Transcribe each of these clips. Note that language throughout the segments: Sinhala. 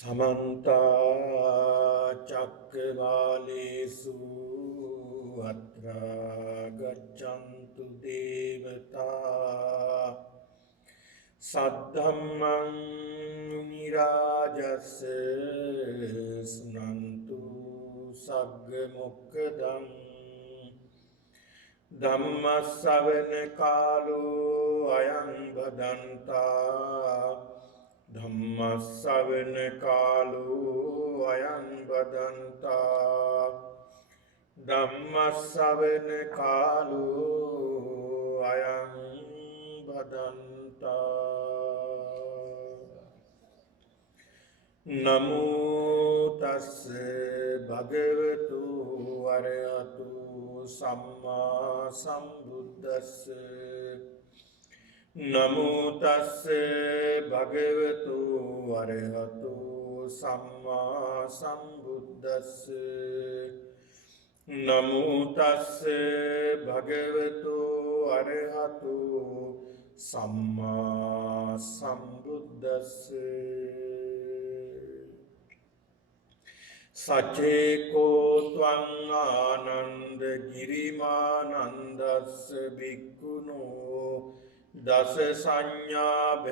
समन्ता चक्रवालेषु अत्र गच्छन्तु देवता सद्धम्मं मुनिराजस्य शृण्वन्तु सग्मुखदं धम्मश्रवण कालो अयं भदन्ता धम्मश्रवण कालो अयं भदन्ता धम्मश्रवण कालो अयं भदन्ता नमो तस्से भगवतो अरहतो सम्मा सम्बुद्धस्से नमो तस्से भगवतो अरहतो सम्मा सम्बुद्धस्से नमो तस्से भगवतो अरहतो सम्मा सम्बुद्धस्से सचेको त्वं आनंद गिरिमानंदस् भिक्खुनो दस संज्ञाभ्यासेयासि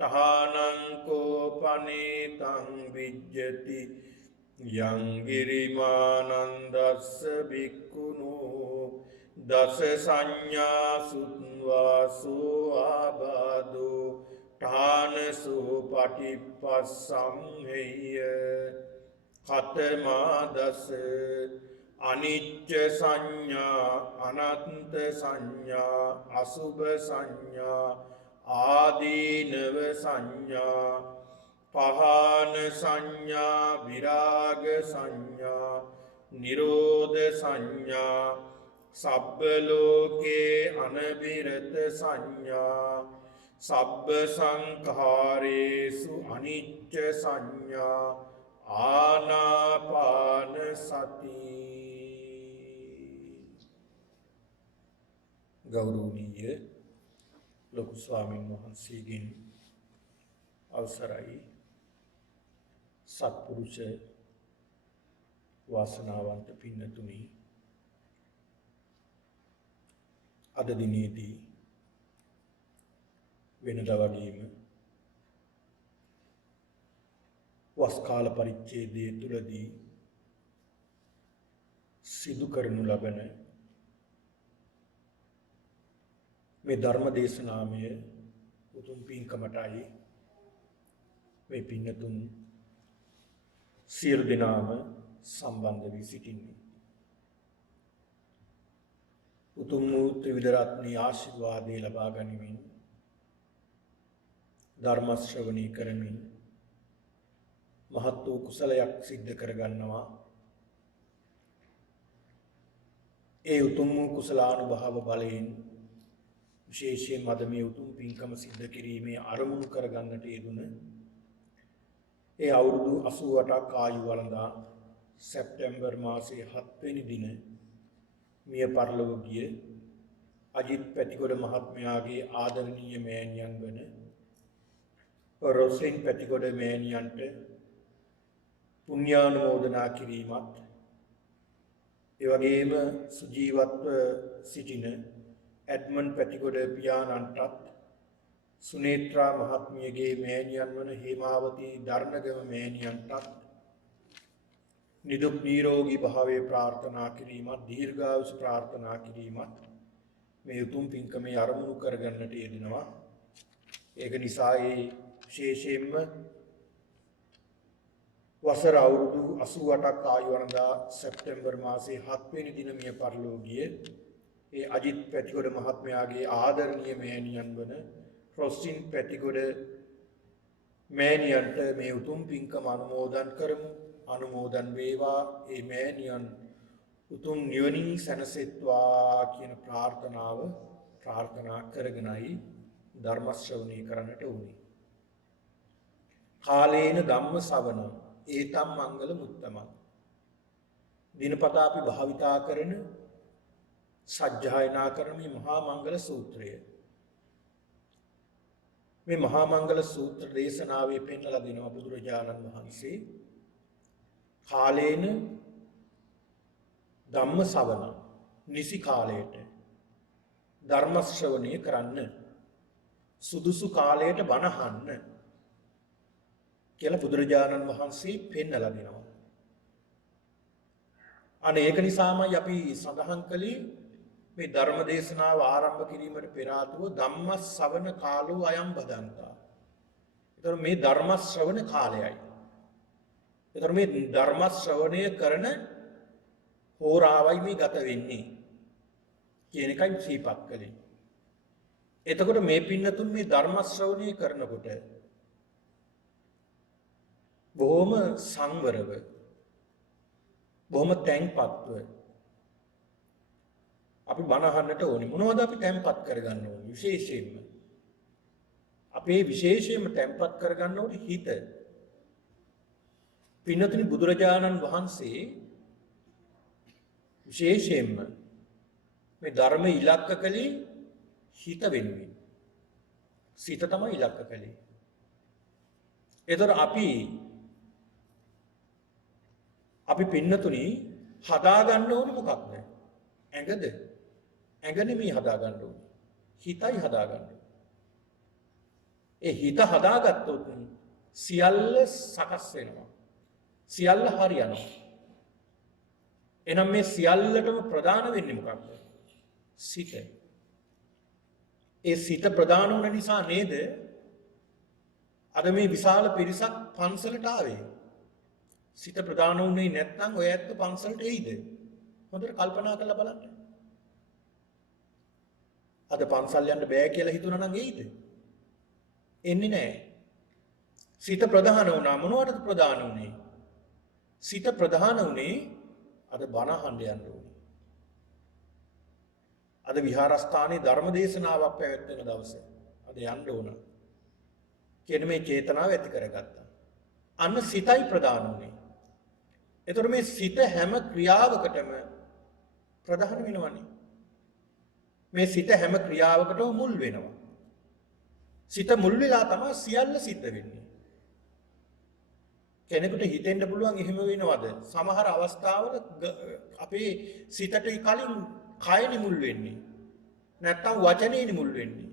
तहानं कोपनेतं विज्जति यं गिरिमानंदस् भिक्खुनो दस संज्ञासुन्वासो आबादो ठानसो पटिपस्संहेय खतमादस अनिच्च संज्ञा अनंत संज्ञा अशुभ संज्ञा आदीनव संज्ञा पहान संज्ञा विराग संज्ञा निरोध संज्ञा सब्बलोके अनविरत संज्ञा सब्ब संखारेषु अनिच्च संज्ञा आनापान सति गौरवनीय लोक स्वामीන් වහන්සේගෙන් අවසරයි සත්පුරුෂ වාසනාවන්ත පින්නතුනි අද දිනේදී වෙනදා වගේම වස් කාල පරිච්ඡේදයේ තුලදී සිදු කරනු ලබන මේ ධර්ම දේශනාමය උතුම් පින්කමටයි මේ පින්නතුන් සියලු දෙනාම සම්බන්ධ වී සිටින්නේ උතුම් වූ ත්‍රිවිධ රත්නයේ ආශිර්වාදය ලබා ගනිමින් ධර්ම ශ්‍රවණී කරමින් මහත් වූ කුසලයක් සිද්ධ කරගන්නවා ඒ උතුම් වූ කුසලානුභව බලයෙන් විශේෂයෙන් අද මේ උතුම් පින්කම සිද්ධ කිරීමේ අරමුණු කරගන්නට යෙදුන ඒ අවුරුදු 88ක් ආයු වළඳා සැප්තැම්බර් මාසයේ 7 වෙනි දින මිය පරලොව ගිය අජිත් පැතිගොඩ මහත්මයාගේ ආදරණීය මෑණියන් වන රොස්ලින් පැතිගොඩ මෑණියන්ට පුණ්‍යානුමෝදනා කිරීමත් ඒ වගේම සුජීවත්ව සිටින එඩ්මන්ඩ් පැතිගොඩ පියාණන්ටත් සුනේත්‍රා මහත්මියගේ මෑණියන් වන හේමාවතී දර්ණගම මෑණියන්ටත් නිදුක් නිරෝගී භාවයේ ප්‍රාර්ථනා කිරීමත් දීර්ඝායුෂ ප්‍රාර්ථනා කිරීමත් මේ උතුම් පින්කමේ අරමුණු කරගන්නට යෙදෙනවා ඒක නිසා විශේෂයෙන්ම වසර අවුරුදු 88ක් ආයු වළඳා සැප්තැම්බර් මාසයේ 7 වෙනි දින මිය පරලෝ ගිය ඒ අජිත් පැතිගොඩ මහත්මයාගේ ආදරණීය මෑණියන් වන රොස්ටින් පැතිගොඩ මෑණියන්ට මේ උතුම් පින්කම අනුමෝදන් කරමු අනුමෝදන් වේවා ඒ මෑණියන් උතුම් නිවනින් සැනසෙත්වා කියන ප්‍රාර්ථනාව ප්‍රාර්ථනා කරගෙනයි ධර්ම ශ්‍රවණය කරන්නට උනේ කාලේන ධම්ම ශ්‍රවණ ඒතම් මංගල මුත්තමං දිනපතා අපි භාවිතා කරන සජ්ජායනා කරන මේ මහා මංගල සූත්‍රය මේ මහා මංගල සූත්‍ර දේශනාවේ පෙන්වලා දෙනවා බුදුරජාණන් වහන්සේ කාලේන ධම්ම ශ්‍රවණ නිසි කාලයට ධර්ම ශ්‍රවණය කරන්න සුදුසු කාලයට බණ අහන්න කියලා බුදුරජාණන් වහන්සේ පෙන්වලා දෙනවා. අනේ ඒක නිසාමයි අපි සඳහන් කළේ මේ ධර්ම දේශනාව ආරම්භ කිරීමට පෙර ආතුව ධම්ම ශ්‍රවණ කාලෝ අයම් බදන්තා. ඒතර මේ ධර්ම ශ්‍රවණ කාලයයි. ඒතර මේ ධර්ම ශ්‍රවණය කරන හෝරාවයි මේ ගත වෙන්නේ කියන එකයි සිහිපත් කළේ. එතකොට මේ පින්නතුන් මේ ධර්ම ශ්‍රවණය කරනකොට බොහොම සංවරව බොහොම තැන්පත්ව අපි බණ අහන්නට ඕනේ. මොනවද අපි තැන්පත් කරගන්න ඕනේ? විශේෂයෙන්ම අපේ විශේෂයෙන්ම තැන්පත් කරගන්න ඕනේ හිත. පින්නතුනි බුදුරජාණන් වහන්සේ විශේෂයෙන්ම මේ ධර්ම ඉලක්ක කළේ හිත වෙනුවෙන්. සිත තමයි ඉලක්ක කළේ. ඒතර අපි පින්නතුනි හදාගන්න ඕනේ මොකක්ද? ඇඟද? ඇඟ නෙමෙයි හදාගන්න ඕනේ. හිතයි හදාගන්න ඕනේ. ඒ හිත හදාගත්තොත් සියල්ල සකස් වෙනවා. සියල්ල හරියනවා. එහෙනම් මේ සියල්ලටම ප්‍රධාන වෙන්නේ මොකක්ද? සිත. ඒ සිත ප්‍රධාන වුණ නිසා නේද අද මේ විශාල පිරිසක් පන්සලට ආවේ. සිත ප්‍රධාන වුණේ නැත්නම් ඔය ඇත්ත පන්සලට එයිද? හොඳට කල්පනා කරලා බලන්න. අද පන්සල් යන්න බෑ කියලා හිතුණා නම් එයිද? එන්නේ නැහැ. සිත ප්‍රධාන වුණා. මොනවටද ප්‍රධාන වුණේ? සිත ප්‍රධාන වුණේ අද බණ අහන්න යන්න ඕනේ. අද විහාරස්ථානයේ ධර්ම දේශනාවක් පැවැත්වෙන දවසේ අද යන්න ඕන කියන මේ චේතනාව ඇති කරගත්තා. අන්න සිතයි ප්‍රධාන වුණේ. එතකොට මේ සිත හැම ක්‍රියාවකටම ප්‍රධාන වෙනවනේ. මේ සිත හැම ක්‍රියාවකටම මුල් වෙනවා. සිත මුල් වෙලා තමයි සියල්ල සිද්ධ වෙන්නේ. කෙනෙකුට හිතෙන්න පුළුවන් එහෙම වෙනවද? සමහර අවස්ථාවල අපේ සිතට කලින් කයනි මුල් වෙන්නේ. නැත්තම් වචනේනි මුල් වෙන්නේ.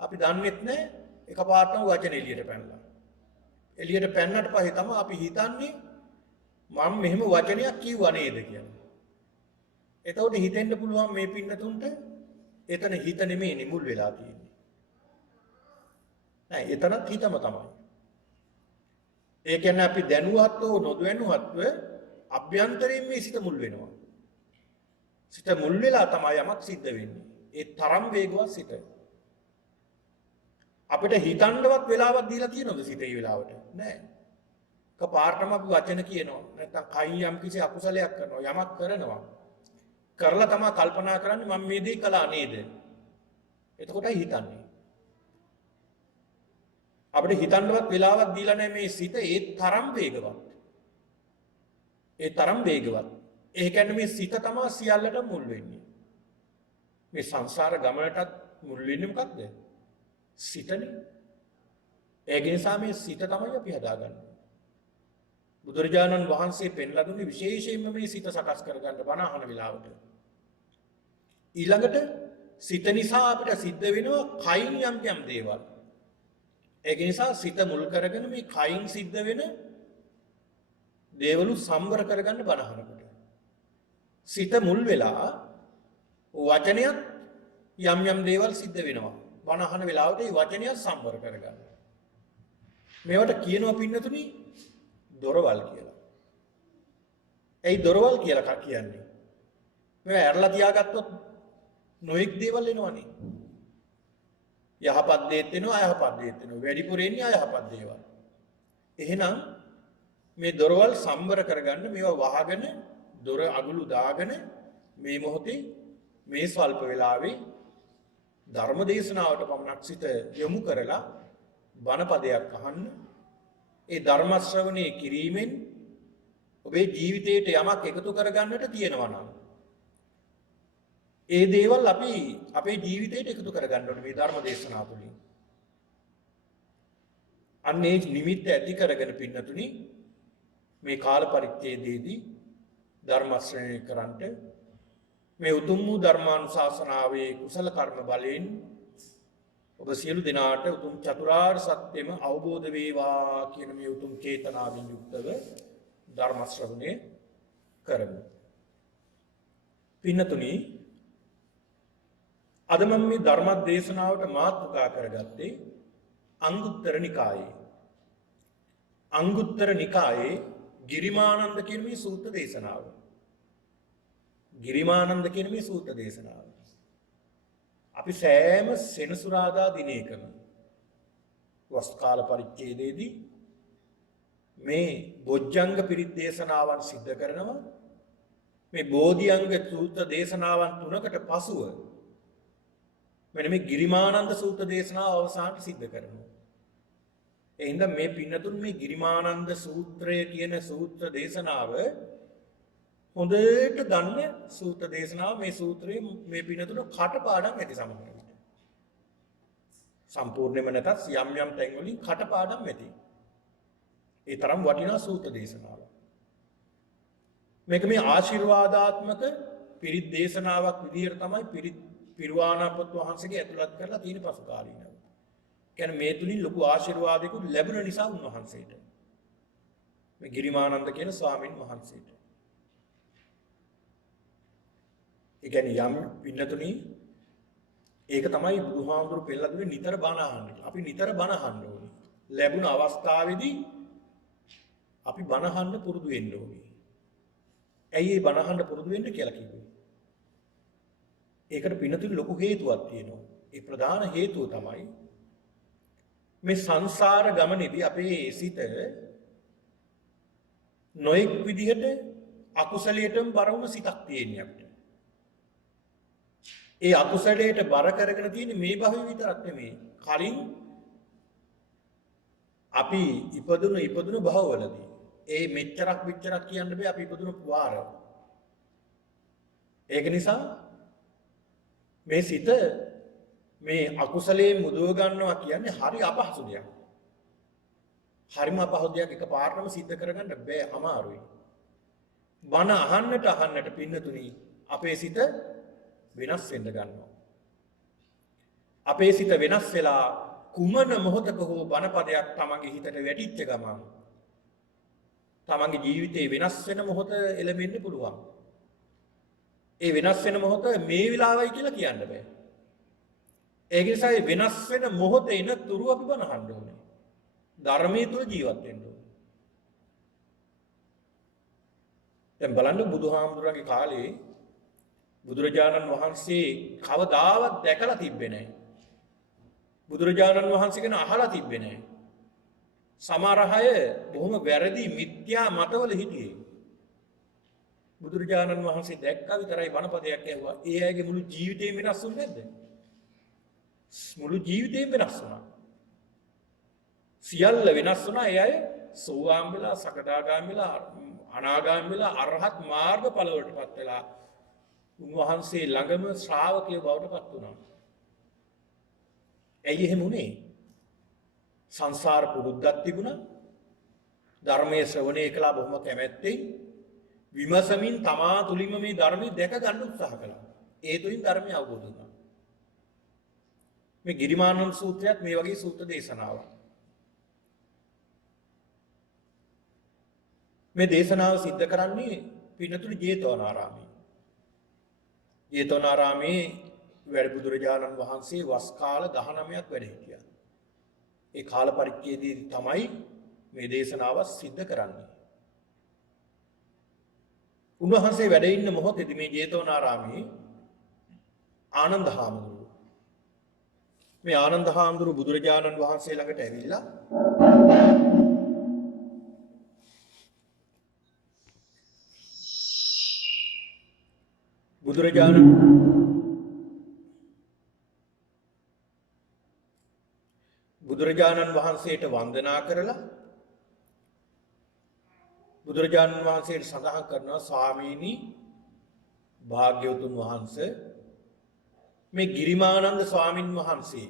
අපි දන්නේත් නැහැ එකපාරටම වචන එළියට පැනලා. එළියට පැන්නට පස්සේ තමයි අපි හිතන්නේ මම මෙහෙම වචනයක් කිව්වා නේද කියලා. එතකොට හිතෙන්න පුළුවන් මේ පින්නතුන්ට එතන හිත නෙමෙයි මුල් වෙලා තියෙන්නේ. නෑ එතනත් හිතම තමයි. ඒ කියන්නේ අපි දැනුවත්ව නොදැනුවත්ව අභ්‍යන්තරයෙන් මේ සිත මුල් වෙනවා. සිත මුල් වෙලා තමයි යමක් සිද්ධ වෙන්නේ. ඒ තරම් වේගවත් සිත. අපිට හිතන්නවත් වෙලාවක් දීලා තියෙනවද සිත ඒ වෙලාවට? නෑ. කපාරටම අපි වචන කියනවා. නැත්නම් කයින් යම් කිසි අකුසලයක් කරනවා. යමක් කරනවා. කරලා තමයි කල්පනා කරන්නේ මම මේ දේ කළා නේද? එතකොටයි හිතන්නේ. අපිට හිතන්නවත් වෙලාවක් දීලා නැහැ මේ සිත ඒ තරම් වේගවත්. ඒ තරම් වේගවත්. ඒ කියන්නේ මේ සිත තමයි සියල්ලට මුල් වෙන්නේ. මේ සංසාර ගමනටත් මුල් වෙන්නේ මොකක්ද? සිතනේ. ඒ නිසා මේ සිත තමයි අපි හදාගන්නේ. බුදුරජාණන් වහන්සේ පෙන්ලා දුන්නේ විශේෂයෙන්ම මේ සිත සකස් කරගන්න බණ අහන වෙලාවට. ඊළඟට සිත නිසා අපිට සිද්ධ වෙනවා කයින් යම් දේවල්. ඒක නිසා සිත මුල් කරගෙන මේ කයින් සිද්ධ වෙන දේවලු සම්වර කරගන්න බණ අහනකොට. සිත මුල් වෙලා වචනයත් යම් දේවල් සිද්ධ වෙනවා. බණ අහන වෙලාවට මේ වචනයත් සම්වර කරගන්න. මේවට කියනවා පින්නතුනි දොරවල් කියලා. ඒ දොරවල් කියලා කියන්නේ මේ ඇරලා තියාගත්තොත් නොඑක් දේවල් එනවනේ. යහපත් දේත් එනවා අයහපත් දේත් එනවා. වැඩිපුර එන්නේ අයහපත් දේවල්. එහෙනම් මේ දොරවල් සම්වර කරගන්න මේවා වහගෙන දොර අගුළු දාගෙන මේ මොහොතේ මේ ස්වල්ප වෙලාවේ ධර්ම දේශනාවට පමණක් සිත යොමු කරලා බණපදයක් අහන්න. ඒ ධර්ම ශ්‍රවණය කිරීමෙන් ඔබේ ජීවිතයට යමක් එකතු කරගන්නට තියෙනවා නම් ඒ දේවල් අපි අපේ ජීවිතයට එකතු කරගන්න ඕනේ මේ ධර්ම දේශනාව තුළින්. අන්නේ නිමිත්ත ඇති කරගෙන පින්නතුනි මේ කාල පරිච්ඡේදයේදී ධර්ම ශ්‍රවණය කරන්ට මේ උතුම් වූ ධර්මානුශාසනාවේ කුසල කර්ම බලයෙන් ඔබ සියලු දෙනාට උතුම් චතුරාර්ය සත්‍යෙම අවබෝධ වේවා කියන මේ උතුම් චේතනාවෙන් යුක්තව ධර්ම ශ්‍රවණය කරමු. පින්නතුනි අද මම මේ ධර්ම දේශනාවට මාතෘකා කරගත්තේ අංගුත්තර නිකායේ. අංගුත්තර නිකායේ ගිරිමානන්ද කියන මේ සූත්‍ර දේශනාව. ගිරිමානන්ද කියන මේ සූත්‍ර දේශනාව. අපි සෑම සෙනසුරාදා දිනයකම වස් කාල පරිච්ඡේදයේදී මේ බොජ්ජංග පිරිත් දේශනාවන් සිද්ධ කරනවා. මේ බෝධිඅංග සූත්‍ර දේශනාවන් තුනකට පසුව මෙන්න මේ ගිරිමානන්ද සූත්‍ර දේශනාව අවසානට සිද්ධ කරනවා. ඒ හින්දා මේ පින්නතුන් මේ ගිරිමානන්ද සූත්‍රය කියන සූත්‍ර දේශනාව හොඳට දන්න සූත්‍ර දේශනාව. මේ සූත්‍රයේ මේ පින්නතුන කටපාඩම් ඇති සමහර විට. සම්පූර්ණයෙන්ම නැතත් යම් යම් තැන් වලින් කටපාඩම් ඇති. ඒ තරම් වටිනා සූත්‍ර දේශනාවක්. මේක මේ ආශිර්වාදාත්මක පිරිත් දේශනාවක් විදිහට තමයි පිරුවානාපත් වහන්සේගේ ඇතුළත් කරලා තියෙන පසු කාලීනව. කියන්නේ මේ තුලින් ලොකු ආශිර්වාදයකුත් ලැබුණ නිසා උන්වහන්සේට. මේ ගිරිමානන්ද කියන ස්වාමීන් වහන්සේට. ඒ කියන්නේ යම් පින්නතුනි ඒක තමයි බුදුහාමුදුරු පෙන්නලා දුන්නේ නිතර බණ අහන්න. අපි නිතර බණ අහන්න ඕනේ. ලැබුණ අවස්ථාවේදී අපි බණ අහන්න පුරුදු වෙන්න ඕනේ. ඇයි මේ බණ අහන්න පුරුදු වෙන්න කියලා කිව්වේ? ඒකට පින්නතුනි ලොකු හේතුවක් තියෙනවා. ඒ ප්‍රධාන හේතුව තමයි මේ සංසාර ගමනේදී අපේ සිත නොඑක් විදිහට අකුසලයටම බර වුණ සිතක් තියෙන්නේ අපිට. ඒ අකුසලයට බර කරගෙන තියෙන්නේ මේ භවය විතරක් නෙමෙයි. කලින් අපි ඉපදුණු භවවලදී ඒ මෙච්චරක් කියන්න බෑ අපි ඉපදුණු වාර. ඒක නිසා මේ සිත මේ අකුසලයෙන් මුදව ගන්නවා කියන්නේ හරි අපහසු දෙයක්. හරිම අපහසු දෙයක් එකපාරටම සිද්ධ කරගන්න බෑ, අමාරුයි. බණ අහන්නට පින්නතුනි අපේ සිත වෙනස් වෙන්න ගන්නවා. අපේ සිත වෙනස් වෙලා කුමන මොහොතක හෝ බණපදයක් තමන්ගේ හිතට වැටිච්ච ගමන් තමන්ගේ ජීවිතේ වෙනස් වෙන මොහොත එළඹෙන්න පුළුවන්. ඒ වෙනස් වෙන මොහොත මේ විලාවයි කියලා කියන්න බෑ. ඒක නිසා මේ වෙනස් වෙන මොහොත එන තුරු අපි බණ අහන්න ඕනේ. ධර්මයේ තුල ජීවත් වෙන්න ඕනේ. දැන් බලන්න බුදුහාමුදුරන්ගේ කාලේ බුදුරජාණන් වහන්සේ කවදාවත් දැකලා තිබ්බේ නැහැ. බුදුරජාණන් වහන්සේ ගැන අහලා තිබ්බේ නැහැ. සමහර අය බොහොම වැරදි මිත්‍යා මතවල හිටියේ. බුදුරජාණන් වහන්සේ දැක්කා විතරයි බණපදයක් ඇහුවා. ඒ අයගේ මුළු ජීවිතේම වෙනස් වුනේ නැද්ද? මුළු ජීවිතේම වෙනස් වුණා. සියල්ල වෙනස් වුණා. ඒ අය සෝවාන් වෙලා, සකදාගාමී වෙලා, අනාගාමී වෙලා, අරහත් මාර්ග ඵලවලටපත් වෙලා උන්වහන්සේ ළඟම ශ්‍රාවකයෝ බවට පත් වුණා. ඇයි එහෙම වුනේ? සංසාර පුරුද්දක් තිබුණා. ධර්මයේ ශ්‍රවණය කළා බොහොම කැමැත්තෙන්. විමසමින් තමා තුලින්ම මේ ධර්මයේ දැක ගන්න උත්සාහ කළා. ඒ තුලින් ධර්මය අවබෝධ වුණා. මේ ගිරිමානන්ද සූත්‍රයත් මේ වගේ සූත්‍ර දේශනාවක්. මේ දේශනාව සිද්ධ කරන්නේ පින්නතුනි ජේතවනාරාමයේ. ජේතවනාරාමයේ වැඩ බුදුරජාණන් වහන්සේ වස් කාල 19ක් වැඩ හිටියා. ඒ කාල පරිච්ඡේදයේදී තමයි මේ දේශනාව සිද්ධ කරන්නේ. උන්වහන්සේ වැඩ ඉන්න මොහොතේදී මේ ජේතවනාරාමයේ ආනන්ද හාමුදුරුවෝ මේ ආනන්ද හාමුදුරුවෝ බුදුරජාණන් වහන්සේ ළඟට ඇවිල්ලා බුදුරජාණන් වහන්සේට වන්දනා කරලා බුදුරජාණන් වහන්සේට සඳහන් කරනවා ස්වාමීනි භාග්‍යවතුන් වහන්සේ මේ ගිරිමානන්ද ස්වාමින් වහන්සේ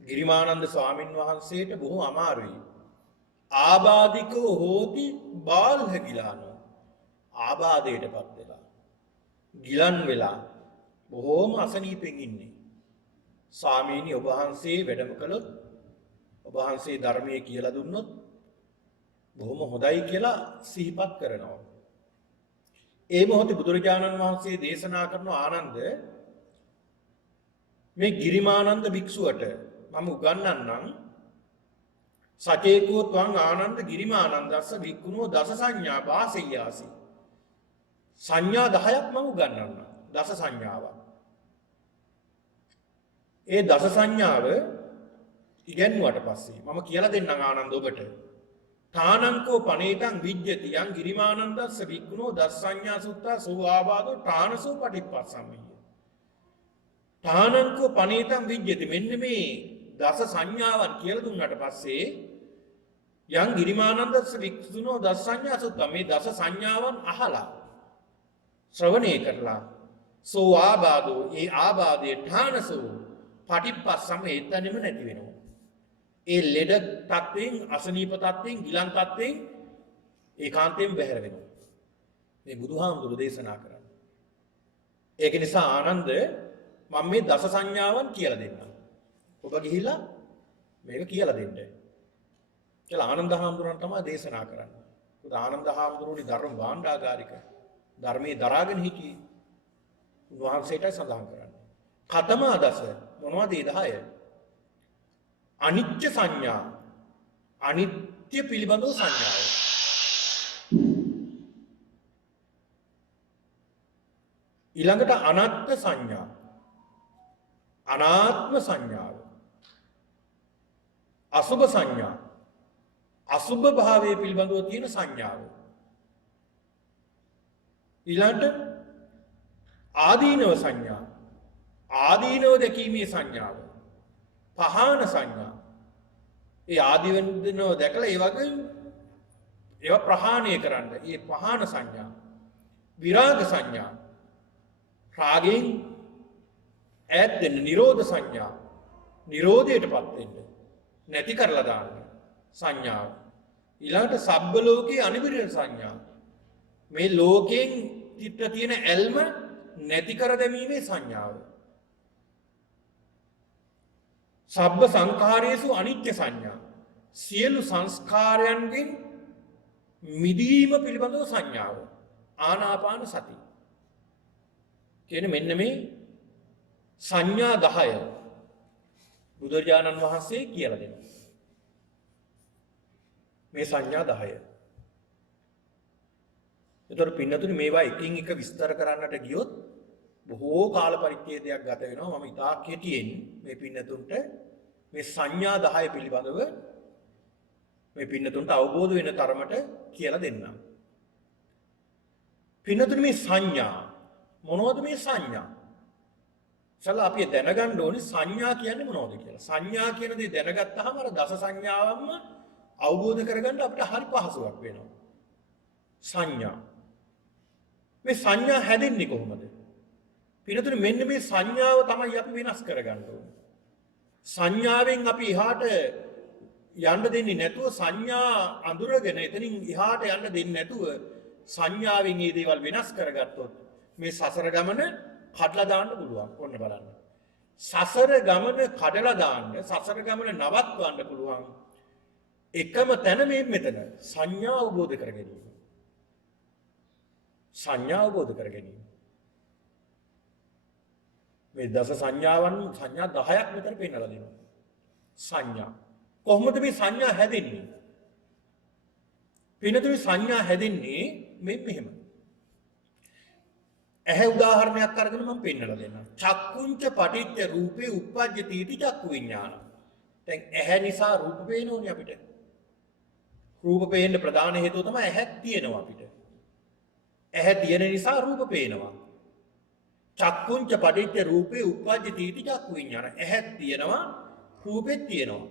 ගිරිමානන්ද ස්වාමින් වහන්සේට බොහෝ අමාරුයි. ආබාධිකෝ හෝති බාල්හ ගිලානෝ. ආබාධයටපත් වෙලා ගිලන් වෙලා බොහෝම අසනීපෙන් ඉන්නේ. ස්වාමීනි ඔබ වහන්සේ වැඩම කළොත් ඔබ වහන්සේ ධර්මයේ කියලා දුන්නොත් බොහොම හොඳයි කියලා සිහිපත් කරනවා. ඒ මොහොතේ බුදුරජාණන් වහන්සේ දේශනා කරන ආනන්ද මේ ගිරිමානන්ද භික්ෂුවට මම උගන්වන්නම් සචේකෝ ත්වං ආනන්ද ගිරිමානන්දස්ස භික්ඛුනෝ දස සංඥා වාසෙය්‍යාසි. සංඥා 10ක් මම උගන්වන්නම්. දස සංඥාවක්. ඒ දස සංඥාව ඉගෙනුවට පස්සේ මම කියලා දෙන්නම් ආනන්ද ඔබට. ඨානංකෝ පනේතං විජ්ජති යං ගිරිමානන්දස්ස භික්ඛුනෝ දස සංඥා සුත්තා සෝ ආබාධෝ ඨානසෝ පටිප්පස්සම්මිය. ඨානංකෝ පනේතං විජ්ජති මෙන්න මේ දස සංඥාවන් කියලා දුන්නාට පස්සේ යං ගිරිමානන්දස්ස භික්ඛුනෝ දස සංඥා සුත්තා මේ දස සංඥාවන් අහලා ශ්‍රවණය කරලා සෝ ආබාධෝ ඒ ආබාධයේ ඨානසෝ පටිප්පස්සම එතනම නැති වෙනවා. ඒ ලෙඩ තත්ත්වයෙන් අසනීප තත්ත්වයෙන් ගිලන් තත්ත්වයෙන් ඒකාන්තයෙන් බැහැර වෙනවා. මේ බුදුහාමුදුරු දේශනා කරන්නේ. ඒක නිසා ආනන්ද මම මේ දස සංඥාවන් කියලා දෙන්නම්. ඔබ ගිහිලා මේක කියලා දෙන්න. කියලා ආනන්ද හාමුදුරන් තමයි දේශනා කරන්නේ. මොකද ආනන්ද හාමුදුරුවනේ ධර්ම භාණ්ඩාගාරික ධර්මයේ දරාගෙන හිටියේ. උන්වහන්සේටයි සඳහන් කරන්නේ. කතමා දස මොනවද ඒ 10? අනිත්‍ය සංඥා. අනිත්‍ය පිළිබඳව සංඥාව. ඊළඟට අනාත්ම සංඥා. අනාත්ම සංඥාව. අසුභ සංඥා. අසුභ භාවයේ පිළිබඳව තියෙන සංඥාව. ඊළඟට ආදීනව සංඥා. ආදීනව දැකීමේ සංඥාව. පහාන සංඥා. ඒ ආදීනව දැකලා ඒ වගේ ඒවා ප්‍රහාණය කරන්න. ඒ පහාන සංඥා. විරාග සංඥා. රාගයෙන් ඈත් වෙන්න නිරෝධ සංඥා. නිරෝධයටපත් වෙන්න. නැති කරලා දාන්න සංඥාව. ඊළඟට සබ්බ ලෝකේ අනිවිරණ සංඥා. මේ ලෝකයෙන් තිත්ත තියෙන ඇල්ම නැති කර දැමීමේ සංඥාව. සබ්බ සංඛාරයේසු අනිත්‍ය සංඥා. සියලු සංස්කාරයන්ගෙන් මිදීම පිළිබඳව සංඥාව. ආනාපාන සති. කියන්නේ මෙන්න මේ සංඥා 10 බුදුරජාණන් වහන්සේ කියලා දෙනවා. මේ සංඥා 10. ඒතර පින්නතුනි මේවා එකින් එක විස්තර කරන්නට ගියොත් බොහෝ කාල පරිච්ඡේදයක් ගත වෙනවා. මම ඉතා කෙටියෙන් මේ පින්නතුන්ට මේ සංඥා 10 පිළිබඳව මේ පින්නතුන්ට අවබෝධ වෙන තරමට කියලා දෙන්නම්. පින්නතුනි මේ සංඥා මොනවද මේ සංඥා? සලා අපි දැනගන්න ඕනේ සංඥා කියන්නේ මොනවද කියලා. සංඥා කියන දේ දැනගත්තාම අර දස සංඥාවම අවබෝධ කරගන්න අපිට හරි පහසුවක් වෙනවා. සංඥා. මේ සංඥා හැදෙන්නේ කොහොමද? පිළිතුරු මෙන්න මේ සංඥාව තමයි අපි වෙනස් කරගන්න ඕනේ. සංඥාවෙන් අපි එහාට යන්න දෙන්නේ නැතුව සංඥා අඳුරගෙන එතනින් එහාට යන්න දෙන්නේ නැතුව සංඥාවෙන් මේ දේවල් වෙනස් කරගත්තොත් මේ සසර ගමන කඩලා දාන්න පුළුවන්. ඔන්න බලන්න. සසර ගමන කඩලා දාන්න, සසර ගමන නවත්වන්න පුළුවන්. එකම තැන මේ මෙතන සංඥා අවබෝධ කර ගැනීම. සංඥා අවබෝධ කර ගැනීම. මේ දස සංඥාවන් සංඥා 10ක් මෙතන පෙන්නලා දෙනවා. සංඥා. කොහොමද මේ සංඥා හැදෙන්නේ? පින්නතුනි සංඥා හැදෙන්නේ මෙහෙම. ඇහැ උදාහරණයක් අරගෙන මම පෙන්නලා දෙන්නම්. චක්කුංච පටිච්ච රූපේ උප්පජ්ජති इति චක්කු විඥාන. දැන් ඇහැ නිසා රූප පේනෝනේ අපිට. රූප පේන්න ප්‍රධාන හේතුව තමයි ඇහක් තියෙනවා අපිට. ඇහැ තියෙන නිසා රූප පේනවා. චක්කුංච පටිච්ච රූපේ උප්පජ්ජති इति චක්කු විඥාන. ඇහක් තියෙනවා රූපෙත් තියෙනවා.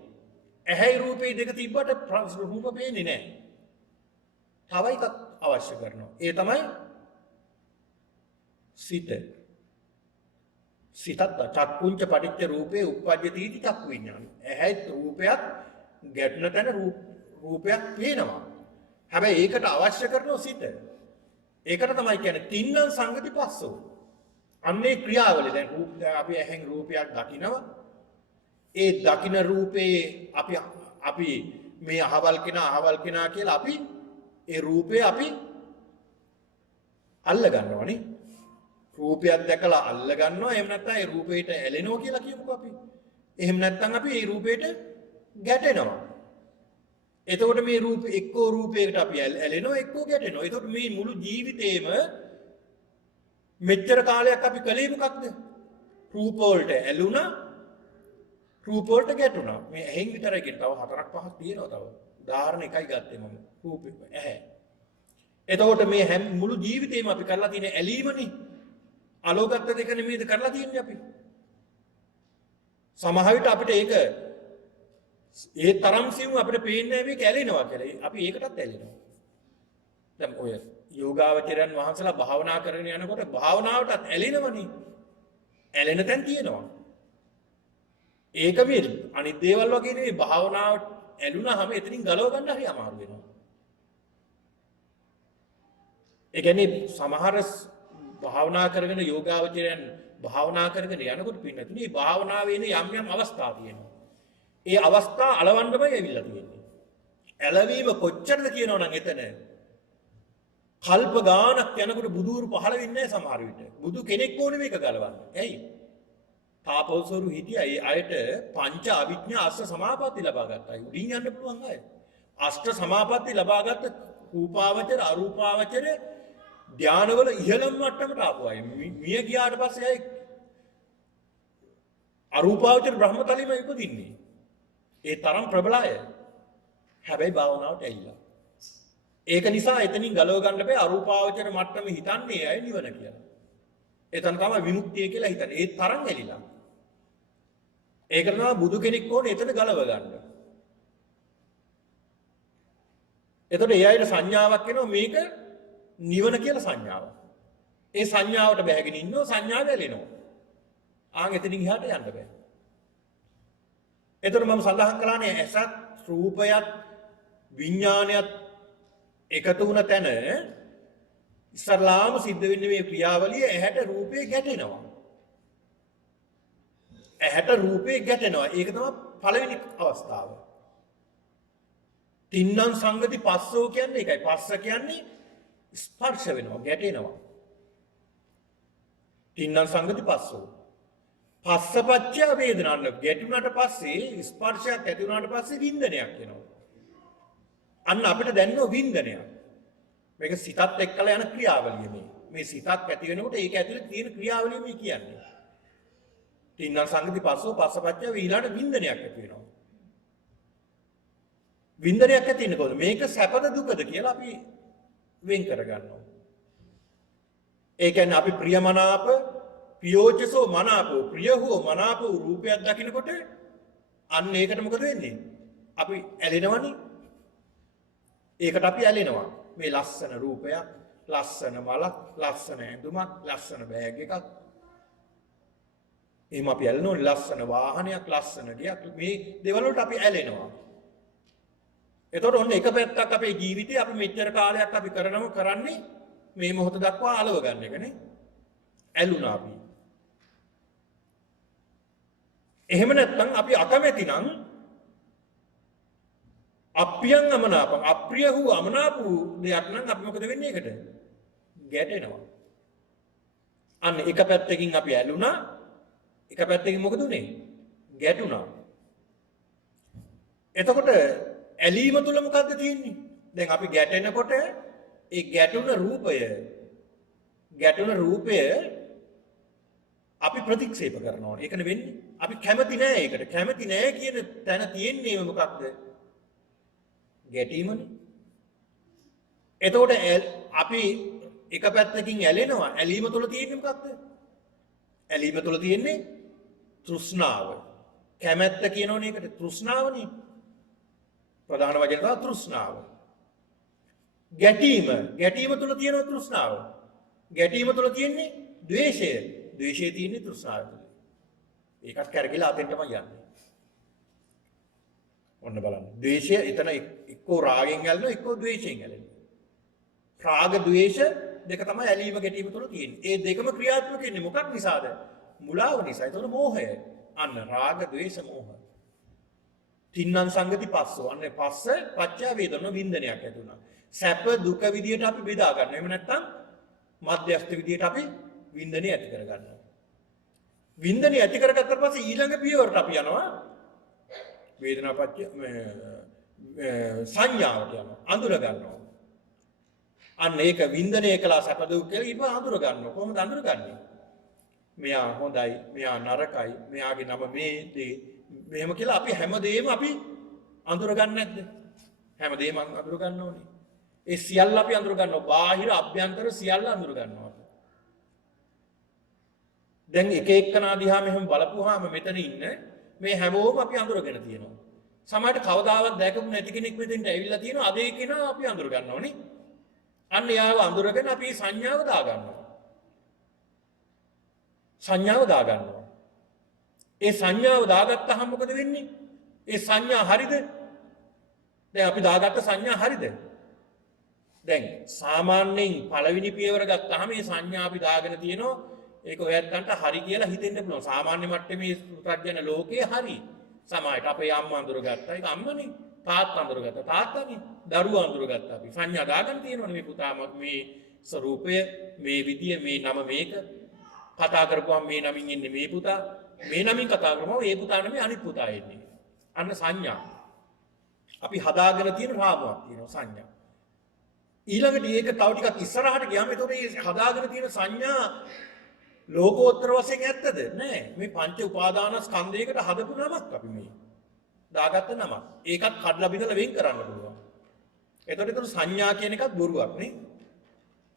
ඇහැයි රූපේ දෙක තිබ්බට රූප පේන්නේ නැහැ. තව එකක් අවශ්‍ය කරනවා. ඒ තමයි සිත. සිතත් චක්කුංච පටිච්ච රූපේ උප්පජ්ජති इति චක්කු විඥාන. ඇහැත් රූපයක් ගැටෙන තැන රූපයක් පේනවා. හැබැයි ඒකට අවශ්‍ය කරන සිත. ඒකට තමයි කියන්නේ තින්නම් සංගති පස්සෝ. අන්නේ ක්‍රියාවලිය දැන් අපි ඇහෙන් රූපයක් දකිනවා. ඒ දකින රූපේ අපි මේ අහවල් කෙනා කියලා අපි ඒ රූපේ අපි අල්ල ගන්නවනේ. රූපයක් දැකලා අල්ල ගන්නවා. එහෙම නැත්නම් ඒ රූපේට ඇලෙනවා කියලා කියමුකෝ අපි. එහෙම නැත්නම් අපි ඒ රූපේට ගැටෙනවා. එතකොට මේ එක්කෝ රූපයකට අපි ඇලෙනවා එක්කෝ ගැටෙනවා. එතකොට මේ මුළු ජීවිතේම මෙච්චර කාලයක් අපි කලේ මොකක්ද? රූප වලට ඇලුනා, රූප වලට ගැටුණා. මේ ඇහෙන් විතරයි කියන තව 4ක් 5ක් තියෙනවා තව. උදාහරණ එකයි ගත්තේ මම. රූපේ ඇහැ. එතකොට මේ මුළු ජීවිතේම අපි කරලා තියෙන ඇලීමනේ. අලෝගත්ත දෙක නෙමෙයිද කරලා තියෙන්නේ අපි. සමහර විට අපිට ඒක ඒ තරම් සිව් අපිට පේන්නේ නැහැ මේක ඇලෙනවා කියලා. අපි ඒකටත් ඇලෙනවා. දැන් ඔය යෝගාවචරයන් වහන්සලා භාවනා කරගෙන යනකොට භාවනාවටත් ඇලෙනවනේ. ඇලෙන තැන් තියෙනවා. ඒක මේ අනිත් දේවල් වගේ නෙවෙයි භාවනාවට ඇලුනහම එතනින් ගලව ගන්න හරි අමාරු වෙනවා. ඒ කියන්නේ සමහර භාවනා කරගෙන යෝගාවචරයන් භාවනා කරගෙන යනකොට පින්නතුනේ මේ භාවනාවේ ඉන්න යම් අවස්ථා තියෙනවා. ඒ අවස්ථා අලවන්නමයි ඇවිල්ලා තියෙන්නේ. ඇලවීම කොච්චරද කියනවනම් එතන කල්ප ගානක් යනකොට බුදුරු පහළ වෙන්නේ නැහැ සමහර විට. බුදු කෙනෙක් ඕනේ මේක ගලවන්න. ඇයි? තාපෝසරු හිටියා. ඒ අයට පංච අවිඥා අෂ්ට සමාපatti ලබා ගත්තා. උඩින් යන්න පුළුවන් අය. අෂ්ට සමාපatti ලබාගත්ත රූපාවචර අරූපාවචර ධානවල ඉහළම මට්ටමට ආපු අය. මිය ගියාට පස්සේ අය අරූපාවචර බ්‍රහ්මතලෙම ඉපදින්නේ. ඒ තරම් ප්‍රබල අය. හැබැයි භාවනාවට ඇවිල්ලා. ඒක නිසා එතනින් ගලව ගන්න බෑ අරූපාවචර මට්ටමේ හිතන්නේ අය නිවන කියලා. එතන තමයි විමුක්තිය කියලා හිතන්නේ. ඒ තරම් ඇලිලා. ඒකට තමයි බුදු කෙනෙක් ඕනේ එතන ගලව ගන්න. එතකොට ඒ අයට සංඥාවක් එනවා මේක නිවන කියලා සංඥාවක්. ඒ සංඥාවට බැහැගෙන ඉන්නෝ සංඥාව ඇලෙනවා. ආන් එතනින් එහාට යන්න බෑ. එතකොට මම සඳහන් කළානේ ඇසත් රූපයත් විඥානයත් එකතු වුණ තැන ඉස්සරලාම සිද්ධ වෙන්නේ මේ ක්‍රියාවලිය ඇහැට රූපේ ගැටෙනවා. ඇහැට රූපේ ගැටෙනවා. ඒක තමයි පළවෙනි අවස්ථාව. තින්නම් සංගති පස්සෝ කියන්නේ ඒකයි. පස්ස කියන්නේ ස්පර්ශ වෙනවා, ගැටෙනවා. තින්නම් සංගති පස්සෝ. පස්සපච්චය වේදනාන්න ගැටුණාට පස්සේ ස්පර්ශයක් ඇති වුණාට පස්සේ වින්දනයක් එනවා. අන්න අපිට දැනෙන වින්දනයක්. මේක සිතත් එක්කලා යන ක්‍රියාවලිය මේ. මේ සිතක් ඇති වෙනකොට ඒක ඇතුලේ තියෙන ක්‍රියාවලිය මේ කියන්නේ. තින්නම් සංගති පස්සෝ පස්සපච්චය ඊළඟට වින්දනයක් ඇති වෙනවා. වින්දනයක් ඇති වෙනකොට මේක සැපද දුකද කියලා අපි වෙන් කරගන්නවා. ඒ කියන්නේ අපි ප්‍රියමනාප පියෝචසෝ මනාපෝ ප්‍රිය හෝ මනාප රූපයක් දකිනකොට අන්න ඒකට මොකද වෙන්නේ? අපි ඇලෙනවනේ. ඒකට අපි ඇලෙනවා. මේ ලස්සන රූපයක්, ලස්සන මලක්, ලස්සන ඇඳුමක්, ලස්සන බෑග් එකක්. එහෙම අපි ඇලෙනෝනේ ලස්සන වාහනයක්, ලස්සන ගියක්. මේ දේවල් වලට අපි ඇලෙනවා. එතකොට ඔන්න එක පැත්තක් අපේ ජීවිතේ අපි මෙච්චර කාලයක් අපි කරන්නේ මේ මොහොත දක්වා අලව ගන්න එකනේ. ඇලුනා අපි. එහෙම නැත්නම් අපි අකමැති නම් අප්‍රියං අමනාපං අප්‍රිය වූ අමනාප වූ දෙයක් නම් අපි මොකද වෙන්නේ ඒකට? ගැටෙනවා. අන්න එක පැත්තකින් අපි ඇලුනා එක පැත්තකින් මොකද උනේ? ගැටුණා. එතකොට ඇලීම තුල මොකද්ද තියෙන්නේ? දැන් අපි ගැටෙනකොට ඒ ගැටුණ රූපය අපි ප්‍රතික්ෂේප කරනවා. ඒකනේ වෙන්නේ. අපි කැමති නෑ ඒකට. කැමති නෑ කියන තැන තියෙන්නේ මොකක්ද? ගැටීමනේ. එතකොට අපි එක පැත්තකින් ඇලෙනවා. ඇලීම තුල තියෙන්නේ මොකක්ද? ඇලීම තුල තියෙන්නේ තෘෂ්ණාව. කැමැත්ත කියනෝනේ ඒකට තෘෂ්ණාවනේ. ප්‍රධාන වචන තමයි තෘෂ්ණාව. ගැටීම තුල තියෙන තෘෂ්ණාව. ගැටීම තුල තියෙන්නේ ද්වේෂය. ද්වේෂයේ තියෙන්නේ තෘෂ්ණාව තුල. ඒකත් කැරකිලා අතෙන්ටම යන්නේ. ඔන්න බලන්න. ද්වේෂය එතන එක්කෝ රාගෙන් ඇලෙනවා එක්කෝ ද්වේෂයෙන් ඇලෙනවා. රාග ද්වේෂ දෙක තමයි ඇලීම ගැටීම තුළ තියෙන්නේ. ඒ දෙකම ක්‍රියාත්මක වෙන්නේ මොකක් නිසාද? මුලාව නිසා. ඒතකොට මෝහය. අන්න රාග ද්වේෂ මෝහ. තින්නම් සංගති පස්සෝ. අන්න පස්ස පච්චය වේදනා වින්දනයක් ඇති වුණා. සැප දුක විදියට අපි බෙදා ගන්නවා. එහෙම නැත්නම් මධ්‍යස්ථ විදියට අපි වින්දනය ඇති කර ගන්නවා. වින්දනය ඇති කරගත්තට පස්සේ ඊළඟ පියවරට අපි යනවා වේදනාපච්චය සංඥාවට යනවා. අඳුර ගන්නවා. අන්න ඒක වින්දනය කළා සැප දුක් කියලා ඊට පස්සේ අඳුර ගන්නවා. කොහොමද අඳුරගන්නේ? මෙයා හොඳයි, මෙයා නරකයි, මෙයාගේ නම මේ දේ මෙහෙම කියලා අපි හැමදේම අපි අඳුර ගන්න නැද්ද? හැමදේම අඳුර ගන්න ඕනේ. ඒ සියල්ල අපි අඳුර ගන්නවා. බාහිර අභ්‍යන්තර සියල්ල අඳුර ගන්නවා. දැන් එක එක්කනා දිහා මෙහෙම බලපුවාම මෙතන ඉන්න මේ හැමෝම අපි අඳුරගෙන තියෙනවා. සමහරට කවදාවත් දැකපු නැති කෙනෙක් මෙතෙන්ට ඇවිල්ලා තියෙනවා. අද ඒ කෙනා අපි අඳුර ගන්නවනේ. අන්න යාව අඳුරගෙන අපි සංඥාව දා ගන්නවා. සංඥාව දා ගන්නවා. ඒ සංඥාව දාගත්තාම මොකද වෙන්නේ? ඒ සංඥා හරිද? දැන් අපි දාගත්ත සංඥා හරිද? දැන් සාමාන්‍යයෙන් පළවෙනි පියවර ගත්තාම මේ සංඥා අපි දාගෙන තියෙනවා. ඒක ඔයයන්ට හරි කියලා හිතෙන්න පුළුවන්. සාමාන්‍ය මට්ටමේ පුත්‍රජන ලෝකේ හරි. සමාජයට අපේ අම්මා අඳුරගත්තා. ඒක අම්මනේ. තාත්තා අඳුරගත්තා. තාත්තානේ. දරුවා අඳුරගත්තා. අපි සංඥා දාගෙන තියෙනවනේ මේ පුතා මේ ස්වරූපය, මේ විදිය, මේ නම මේක. කතා කරපුවාම මේ නමින් ඉන්නේ මේ පුතා. මේ නමින් කතා කරපුවාම ඒ පුතා නෙමෙයි අනිත් පුතා එන්නේ. අන්න සංඥා. අපි හදාගෙන තියෙන රාමුවක් තියෙනවා සංඥා. ඊළඟට ඒක තව ටිකක් ඉස්සරහට ගියාම එතකොට මේ හදාගෙන තියෙන සංඥා ලෝකෝත්තර වශයෙන් ඇත්තද? නෑ. මේ පංච උපාදානස්කන්ධයකට හදපු නමක් අපි මේ. දාගත්ත නමක්. ඒකත් කඩලා බිඳලා වෙන් කරන්න පුළුවන්. එතකොට ඒතර සංඥා කියන එකත් බොරුවක් නේ.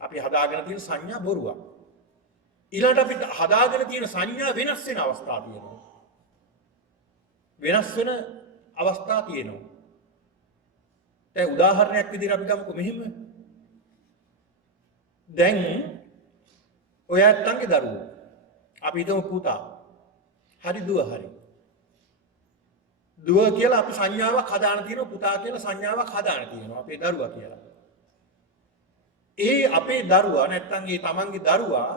අපි හදාගෙන තියෙන සංඥා බොරුවක්. ඊළඟට අපි හදාගෙන තියෙන සංඥා වෙනස් වෙන අවස්ථා තියෙනවා. වෙනස් වෙන අවස්ථා තියෙනවා. දැන් උදාහරණයක් විදිහට අපි ගමුකෝ මෙහෙම. දැන් ඔය ඇත්තන්ගේ දරුවෝ අපි හිතමු පුතා හරි දුව හරි දුව කියලා අපි සංඥාවක් හදාන තියෙනවා පුතා කියලා සංඥාවක් හදාන තියෙනවා අපේ දරුවා කියලා. ඒ අපේ දරුවා නැත්තම් ඒ තමන්ගේ දරුවා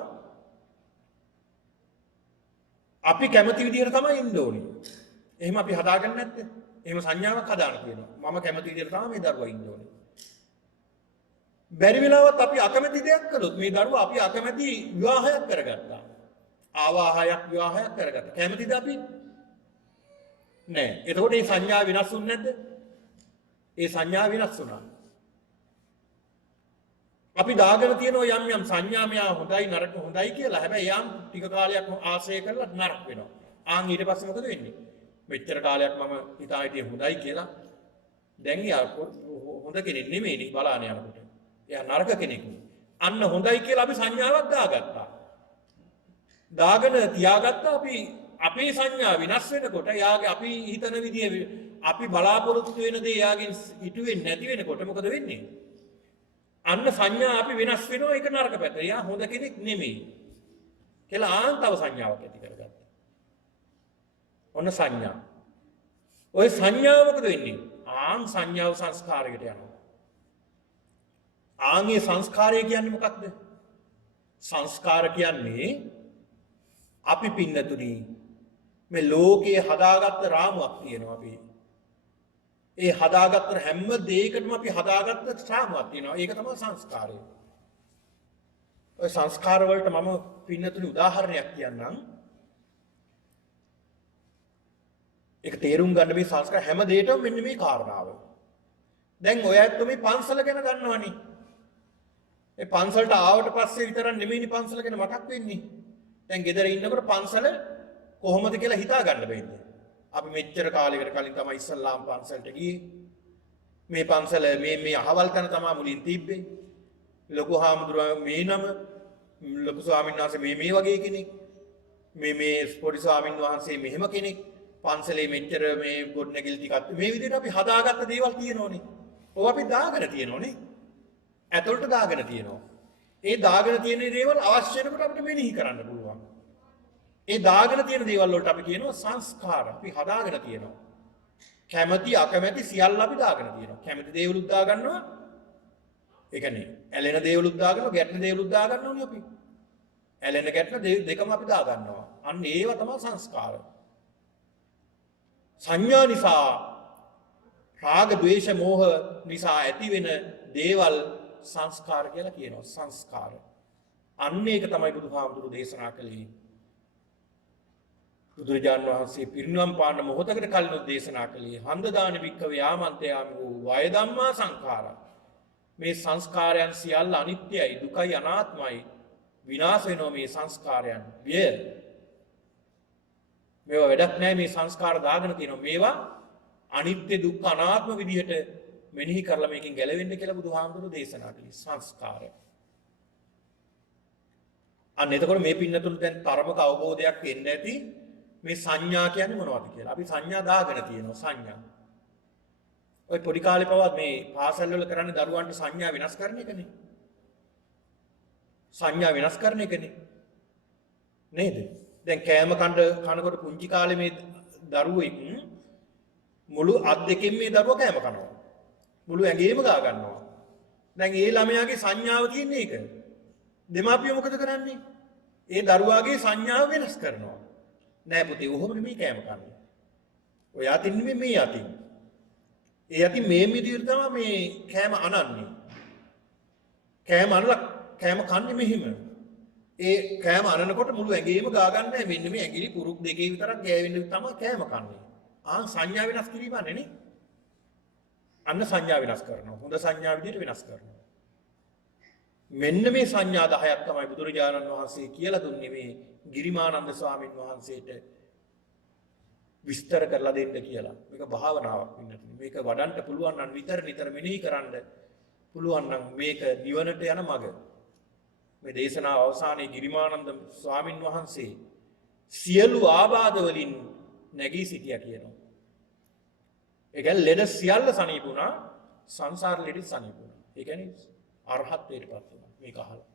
අපි කැමති විදිහට තමයි ඉන්න ඕනේ. එහෙම අපි හදාගන්න නැත්නම් එහෙම සංඥාවක් හදාන තියෙනවා. මම කැමති විදිහට තමයි මේ දරුවා ඉන්න ඕනේ. බැරි වෙලාවත් අපි අකමැති දෙයක් කළොත් මේ දරුවා අපි අකමැති විවාහයක් කරගත්තා. ආවාහයක් විවාහයක් කරගත්තා. කැමතිද අපි? නෑ. එතකොට මේ සංඥා වෙනස් වුනේ නැද්ද? ඒ සංඥා වෙනස් වුණා. අපි දාගෙන තියෙන යම් යම් සංඥා මෙයා හොඳයි නරක හොඳයි කියලා. හැබැයි යාම් ටික කාලයක් ආශ්‍රය කරලා නරක වෙනවා. ආන් ඊට පස්සේ මොකද වෙන්නේ? මෙච්චර කාලයක් මම හිතා හිටියේ හොඳයි කියලා. දැන් යා හොඳ කෙනෙක් නෙමෙයිනේ බලාන යනකොට. එයා නරක කෙනෙක්. අන්න හොඳයි කියලා අපි සංඥාවක් දාගත්තා. දාගෙන තියාගත්තා අපි අපේ සංඥා විනාශ වෙනකොට යාගේ අපි හිතන විදිය අපි බලාපොරොත්තු වෙන දේ යාගෙන් ඉටු වෙන්නේ නැති වෙනකොට මොකද වෙන්නේ? අන්න සංඥා අපි වෙනස් වෙනවා ඒක නරක පැත්ත. එයා හොඳ කෙනෙක් නෙමෙයි. කියලා ආන්තව සංඥාවක් ඇති කරගත්තා. ඔන්න සංඥා. ওই සංඥාව මොකද වෙන්නේ? ආන් සංඥාව සංස්කාරයකට යනවා. ආන්ගේ සංස්කාරය කියන්නේ මොකක්ද? සංස්කාර කියන්නේ අපි පින්නතුනි මේ ලෝකයේ හදාගත්ත රාමුවක් තියෙනවා අපි. ඒ හදාගත්ත හැම දෙයකටම අපි හදාගත්ත රාමුවක් තියෙනවා. ඒක තමයි සංස්කාරය. ඔය සංස්කාර වලට මම පින්නතුනි උදාහරණයක් කියන්නම්. ඒක තේරුම් ගන්න මේ සංස්කාර හැම දෙයකටම මෙන්න මේ කාරණාව. දැන් ඔය ඇත්තෝ මේ පන්සල ගැන ගන්නවනේ. ඒ පන්සලට ආවට පස්සේ විතරක් නෙමෙයිනේ පන්සල ගැන මතක් වෙන්නේ. දැන් ගෙදර ඉන්නකොට පන්සල කොහොමද කියලා හිතා ගන්න බැහැ. අපි මෙච්චර කාලයකට කලින් තමයි ඉස්ලාම් පන්සලට ගියේ. මේ පන්සල මේ අහවල් තැන තමයි මුලින් තිබ්බේ. ලොකු හාමුදුරුවෝ මේ නම ලොකු ස්වාමීන් වහන්සේ මේ වගේ කෙනෙක්. මේ පොඩි ස්වාමීන් වහන්සේ මෙහෙම කෙනෙක්. පන්සලේ මෙච්චර මේ ගොඩනැගිලි ටිකක් මේ විදිහට අපි හදාගත්ත දේවල් තියෙනෝනේ. ඔව් අපි දාගෙන තියෙනෝනේ. ඇතුළට දාගෙන තියෙනවා. ඒ දාගෙන තියෙන දේවල් අවශ්‍ය වෙනකොට අපිට මෙනෙහි කරන්න පුළුවන්. ඒ දාගෙන තියෙන දේවල් වලට අපි කියනවා සංස්කාර. අපි හදාගෙන තියෙනවා. කැමැති අකමැති සියල්ල අපි දාගෙන තියෙනවා. කැමැති දේවලුත් දා ගන්නවා. ඒ කියන්නේ ඇලෙන දේවලුත් දා ගන්නවා, ගැටෙන දේවලුත් දා ගන්න ඕනේ අපි. ඇලෙන ගැටෙන දෙකම අපි දා ගන්නවා. අන්න ඒවා තමයි සංස්කාර. සංඥා නිසා රාග, ද්වේෂ, මෝහ නිසා ඇති වෙන දේවල් සංස්කාර කියලා කියනවා. සංස්කාර. අන්න ඒක තමයි බුදුහාමුදුරු දේශනා කළේ. බුදුරජාණන් වහන්සේ පිරිනිවන් පාන මොහොතකට කලින් දේශනා කළේ හන්ද දාන වික්කවේ ආමන්තයාම වූ වය ධම්මා සංඛාරා. මේ සංස්කාරයන් සියල්ල අනිත්‍යයි, දුකයි, අනාත්මයි. විනාශ වෙනවා මේ සංස්කාරයන්. විය. මේවා වැඩක් නැහැ මේ සංස්කාර දාගෙන තියෙනවා. මේවා අනිත්‍ය, දුක්ඛ, අනාත්ම විදිහට මෙනෙහි කරලා මේකෙන් ගැලවෙන්න කියලා බුදුහාමුදුරු දේශනා කළේ සංස්කාරය. අන්න එතකොට මේ පින්නතුන් දැන් තරමක අවබෝධයක් එන්න ඇති මේ සංඥා කියන්නේ මොනවද කියලා. අපි සංඥා දාගෙන තියෙනවා සංඥා. ඔය පොඩි කාලේ පවා මේ පාසල් වල කරන්නේ දරුවන්ට සංඥා වෙනස් කරන එකනේ. සංඥා වෙනස් කරන එකනේ. නේද? දැන් කෑම කනකොට පුංචි කාලේ මේ දරුවෙක් මුළු අත් දෙකෙන් මේ දරුවා කෑම කනවා. මුළු ඇඟේම ගා ගන්නවා. දැන් ඒ ළමයාගේ සංඥාව තියෙන්නේ ඒක. දෙමාපියෝ මොකද කරන්නේ? ඒ දරුවාගේ සංඥාව වෙනස් කරනවා. නෑ පුතේ ඔහොම නෙමෙයි කෑම කන්නේ. ඔය අතින් නෙමෙයි මේ අතින්. ඒ අතින් මේ විදිහට තමයි මේ කෑම අනන්නේ. කෑම අනලා කෑම කන්නේ මෙහිම. ඒ කෑම අනනකොට මුළු ඇඟේම ගා ගන්න මෙන්න මේ ඇඟිලි පුරුක් දෙකේ විතරක් ගෑවෙන්න තමයි කෑම කන්නේ. සංඥා වෙනස් කිරීමන්නේ නේ. අන්න සංඥා වෙනස් කරනවා. හොඳ සංඥා විදිහට වෙනස් කරනවා. මෙන්න මේ සංඥා 10ක් තමයි බුදුරජාණන් වහන්සේ කියලා දුන්නේ මේ ගිරිමානන්ද ස්වාමීන් වහන්සේට විස්තර කරලා දෙන්න කියලා. මේක භාවනාවක් වෙන්නට. මේක වඩන්න පුළුවන් නම් නිතර මෙනෙහි කරන්න පුළුවන් නම් මේක නිවනට යන මඟ. මේ දේශනාව අවසානයේ ගිරිමානන්ද ස්වාමීන් වහන්සේ සියලු ආබාධ වලින් නැගී සිටියා කියනවා. ඒ කියන්නේ ලෙඩ සියල්ල සනීපුණා, සංසාර ලෙඩ සනීපුණා. ඒ කියන්නේ අරහත්ත්වයට පත් වුණා. මේක අහලා.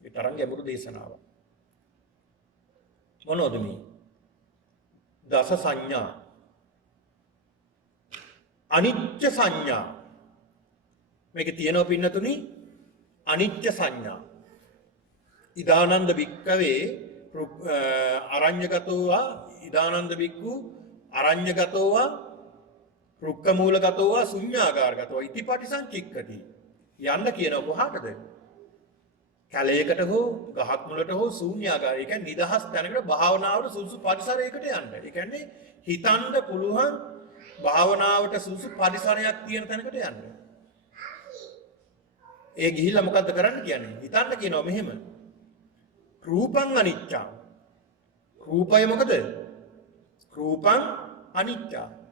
ඒ තරම් ගැඹුරු දේශනාවක්. මොනවද මේ? දස සංඥා. අනිත්‍ය සංඥා. මේකේ තියෙනවා පින්නතුනි අනිත්‍ය සංඥා. ඉදානන්ද වික්කවේ අරඤ්‍යගතෝවා ඉදානන්ද වික්කු අරඤ්‍යගතෝවා රුක්කමූලගතෝවා ශුඤ්ඤාගාරගතෝවා ඉතිපටි සංචික්කති. යන්න කියන කොහාටද? කැලයකට හෝ ගහක් මුලට හෝ ශූන්‍යාකාරය. ඒ කියන්නේ නිදහස් තැනකට භාවනාවට සුසු පරිසරයකට යන්න. ඒ කියන්නේ හිතන්න පුළුවන් භාවනාවට සුසු පරිසරයක් තියෙන තැනකට යන්න. ඒ ගිහිල්ලා මොකද්ද කරන්න කියන්නේ? හිතන්න කියනවා මෙහෙම. රූපං අනිච්චං. රූපය මොකද? රූපං අනිච්චං.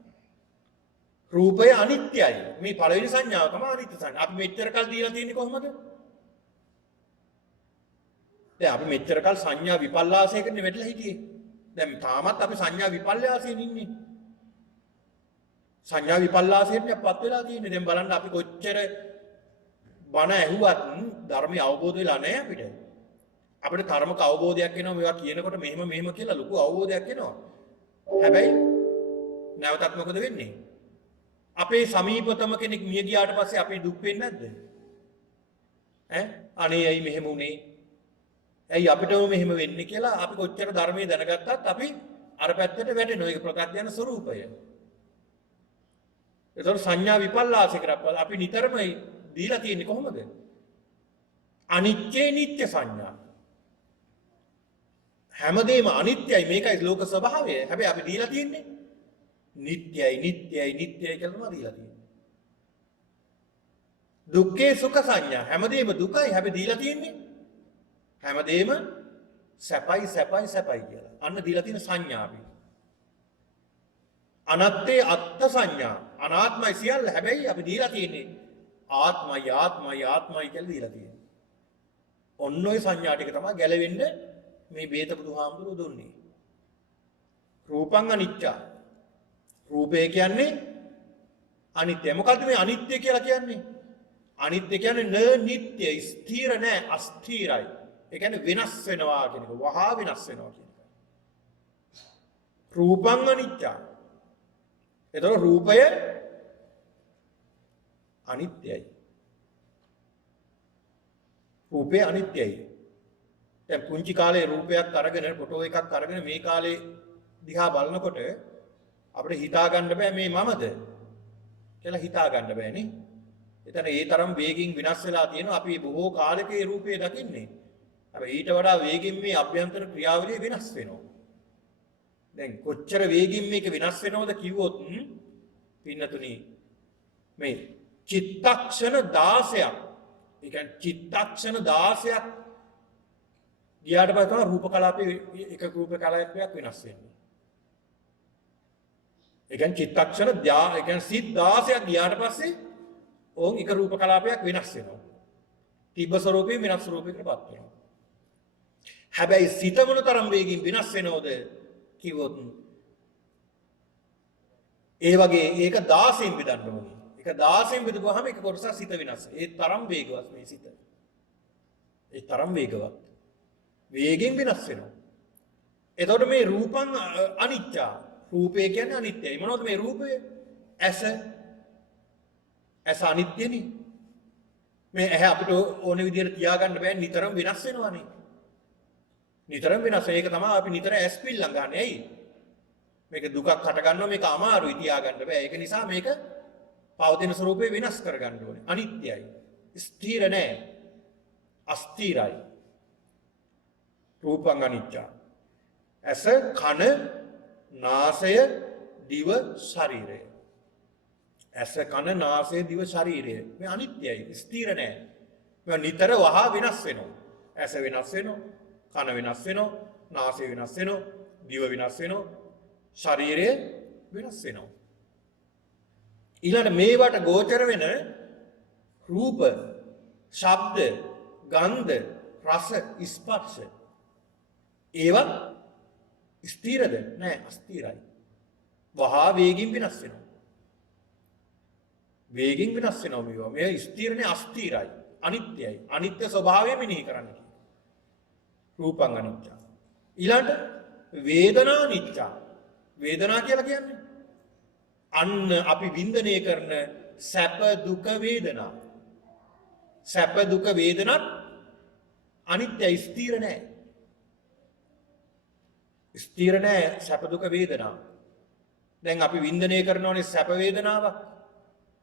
රූපය අනිත්‍යයි. මේ පළවෙනි සංඥාව තමයි අනිත්‍ය සංඥා. අපි මෙච්චර කල් දීලා තියෙන්නේ කොහොමද? දැන් අපි මෙච්චර කල් සංඥා විපල්ලාසයකනේ වැටලා හිටියේ. දැන් තාමත් අපි සංඥා විපල්ලාසයෙන් ඉන්නේ. සංඥා විපල්ලාසයෙන්පත් වෙලා තියෙන්නේ. දැන් බලන්න අපි කොච්චර බණ ඇහුවත් ධර්මය අවබෝධ වෙලා නැහැ අපිට. අපිට කර්මක අවබෝධයක් එනවා මේවා කියනකොට මෙහෙම කියලා ලොකු අවබෝධයක් එනවා. හැබැයි නැවතත් මොකද වෙන්නේ? අපේ සමීපතම කෙනෙක් මිය ගියාට පස්සේ අපි දුක් වෙන්නේ නැද්ද? අනේ ඇයි මෙහෙම වුනේ? ඇයි අපිටම මෙහෙම වෙන්නේ කියලා අපි කොච්චර ධර්මයේ දැනගත්තත් අපි අර පැත්තට වැටෙනවා. ඒක ප්‍රත්‍යඥ ස්වરૂපය. ඒතර සංඥා විපල්ලාසයකට අපි නිතරම දීලා තියෙන්නේ කොහොමද? අනිත්‍ය නිට්ටය සංඥා. හැමදේම අනිත්‍යයි මේකයි ලෝක ස්වභාවය. හැබැයි අපි දීලා තියෙන්නේ නිට්ටයයි කියලා තමයි දීලා තියෙන්නේ. දුක්ඛේ සුඛ සංඥා. හැමදේම දුකයි හැබැයි දීලා තියෙන්නේ හැමදේම සැපයි කියලා. අන්න දීලා තියෙන සංඥාවයි. අනත්තේ අත්ත් සංඥා. අනාත්මයි සියල්ල හැබැයි අපි දීලා තියෙන්නේ ආත්මයි කියලා දීලා තියෙන්නේ. ඔන්න ඔය සංඥා ටික තමයි ගැලවෙන්න මේ බේත බුදුහාමුදුරුවෝ දුන්නේ. රූපං අනිච්චා. රූපය කියන්නේ අනිත්‍ය. මොකද්ද මේ අනිත්‍ය කියලා කියන්නේ? අනිත්‍ය කියන්නේ නිට්ටය, ස්ථිර නෑ, අස්ථිරයි. ඒ කියන්නේ වෙනස් වෙනවා කියන එක, වහා වෙනස් වෙනවා කියන එක. රූපං අනිච්චා. එතකොට රූපය අනිත්‍යයි. රූපය අනිත්‍යයි. දැන් පුංචි කාලේ රූපයක් අරගෙන ෆොටෝ එකක් අරගෙන මේ කාලේ දිහා බලනකොට අපිට හිතා ගන්න බෑ මේ මමද කියලා හිතා ගන්න බෑනේ. එතන ඒ තරම් වේගින් විනාශ වෙලා තියෙනවා. අපි බොහෝ කාලෙක ඒ රූපය දකින්නේ. හැබැයි ඊට වඩා වේගින් මේ අභ්‍යන්තර ක්‍රියාවලිය වෙනස් වෙනවා. දැන් කොච්චර වේගින් මේක වෙනස් වෙනවද කිව්වොත් පින්නතුනි මේ චිත්තක්ෂණ 16ක් ඒ කියන්නේ චිත්තක්ෂණ 16ක් ගියාට පස්සේ තමයි රූප කලාපේ එක රූප කලාපයක් වෙනස් වෙන්නේ. ඒ කියන්නේ චිත්තක්ෂණ ඒ කියන්නේ සිත් 16ක් ගියාට පස්සේ ඕන් එක රූප කලාපයක් වෙනස් වෙනවා. තිබ්බ ස්වરૂපේ වෙනස් ස්වરૂපයකටපත් වෙනවා. හැබැයි සිත මොන තරම් වේගින් වෙනස් වෙනවද කිව්වොත් ඒ වගේ ඒක 16න් බෙදන්න ඕනේ. ඒක 16න් බෙදුවාම එක කොටසක් සිත වෙනස්. ඒ තරම් වේගවත් මේ සිත. ඒ තරම් වේගවත්. වේගෙන් වෙනස් වෙනවා. එතකොට මේ රූපං අනිච්චා. රූපය කියන්නේ අනිත්‍යයි. මොනවද මේ රූපය? ඇස අනිත්‍යනේ. මේ ඇහැ අපිට ඕන විදිහට තියාගන්න බෑ නිතරම වෙනස් වෙනවානේ. නිතරම වෙනස් වෙන එක තමයි අපි නිතර ඇස් පිල්ලම් ගන්න. ඇයි? මේක දුකක් හට ගන්නවා මේක අමාරුයි තියාගන්න බෑ. ඒක නිසා මේක පවතින ස්වરૂපේ වෙනස් කරගන්න ඕනේ. අනිත්‍යයි. ස්ථිර නෑ. අස්ථිරයි. රූපං අනිච්චා. ඇස, කන, නාසය, දිව, ශරීරය. ඇස, කන, නාසය, දිව, ශරීරය. මේ අනිත්‍යයි. ස්ථිර නෑ. මේ නිතර වහා වෙනස් වෙනවා. ඇස වෙනස් වෙනවා. කන වෙනස් වෙනවා. නාසය වෙනස් වෙනවා. දිව වෙනස් වෙනවා. ශරීරය වෙනස් වෙනවා. ඊළඟ මේවට ගෝචර වෙන රූප, ශබ්ද, ගන්ධ, රස, ස්පර්ශ ඒවත් ස්ථිරද? නෑ අස්ථිරයි. වහා වේගින් වෙනස් වෙනවා. වේගින් වෙනස් වෙනවා මේවා. මේ ස්ථිරනේ අස්ථිරයි. අනිත්‍යයි. අනිත්‍ය ස්වභාවය මෙනෙහි කරන්න කියනවා. රූපං අනිච්චා. ඊළඟ වේදනා අනිච්චා. වේදනා කියලා කියන්නේ අන්න අපි වින්දනය කරන සැප දුක වේදනා. සැප දුක වේදනත් අනිත්‍යයි ස්ථිර නෑ. ස්ථිර නෑ සැප දුක වේදනා. දැන් අපි වින්දනය කරනවානේ සැප වේදනාවක්.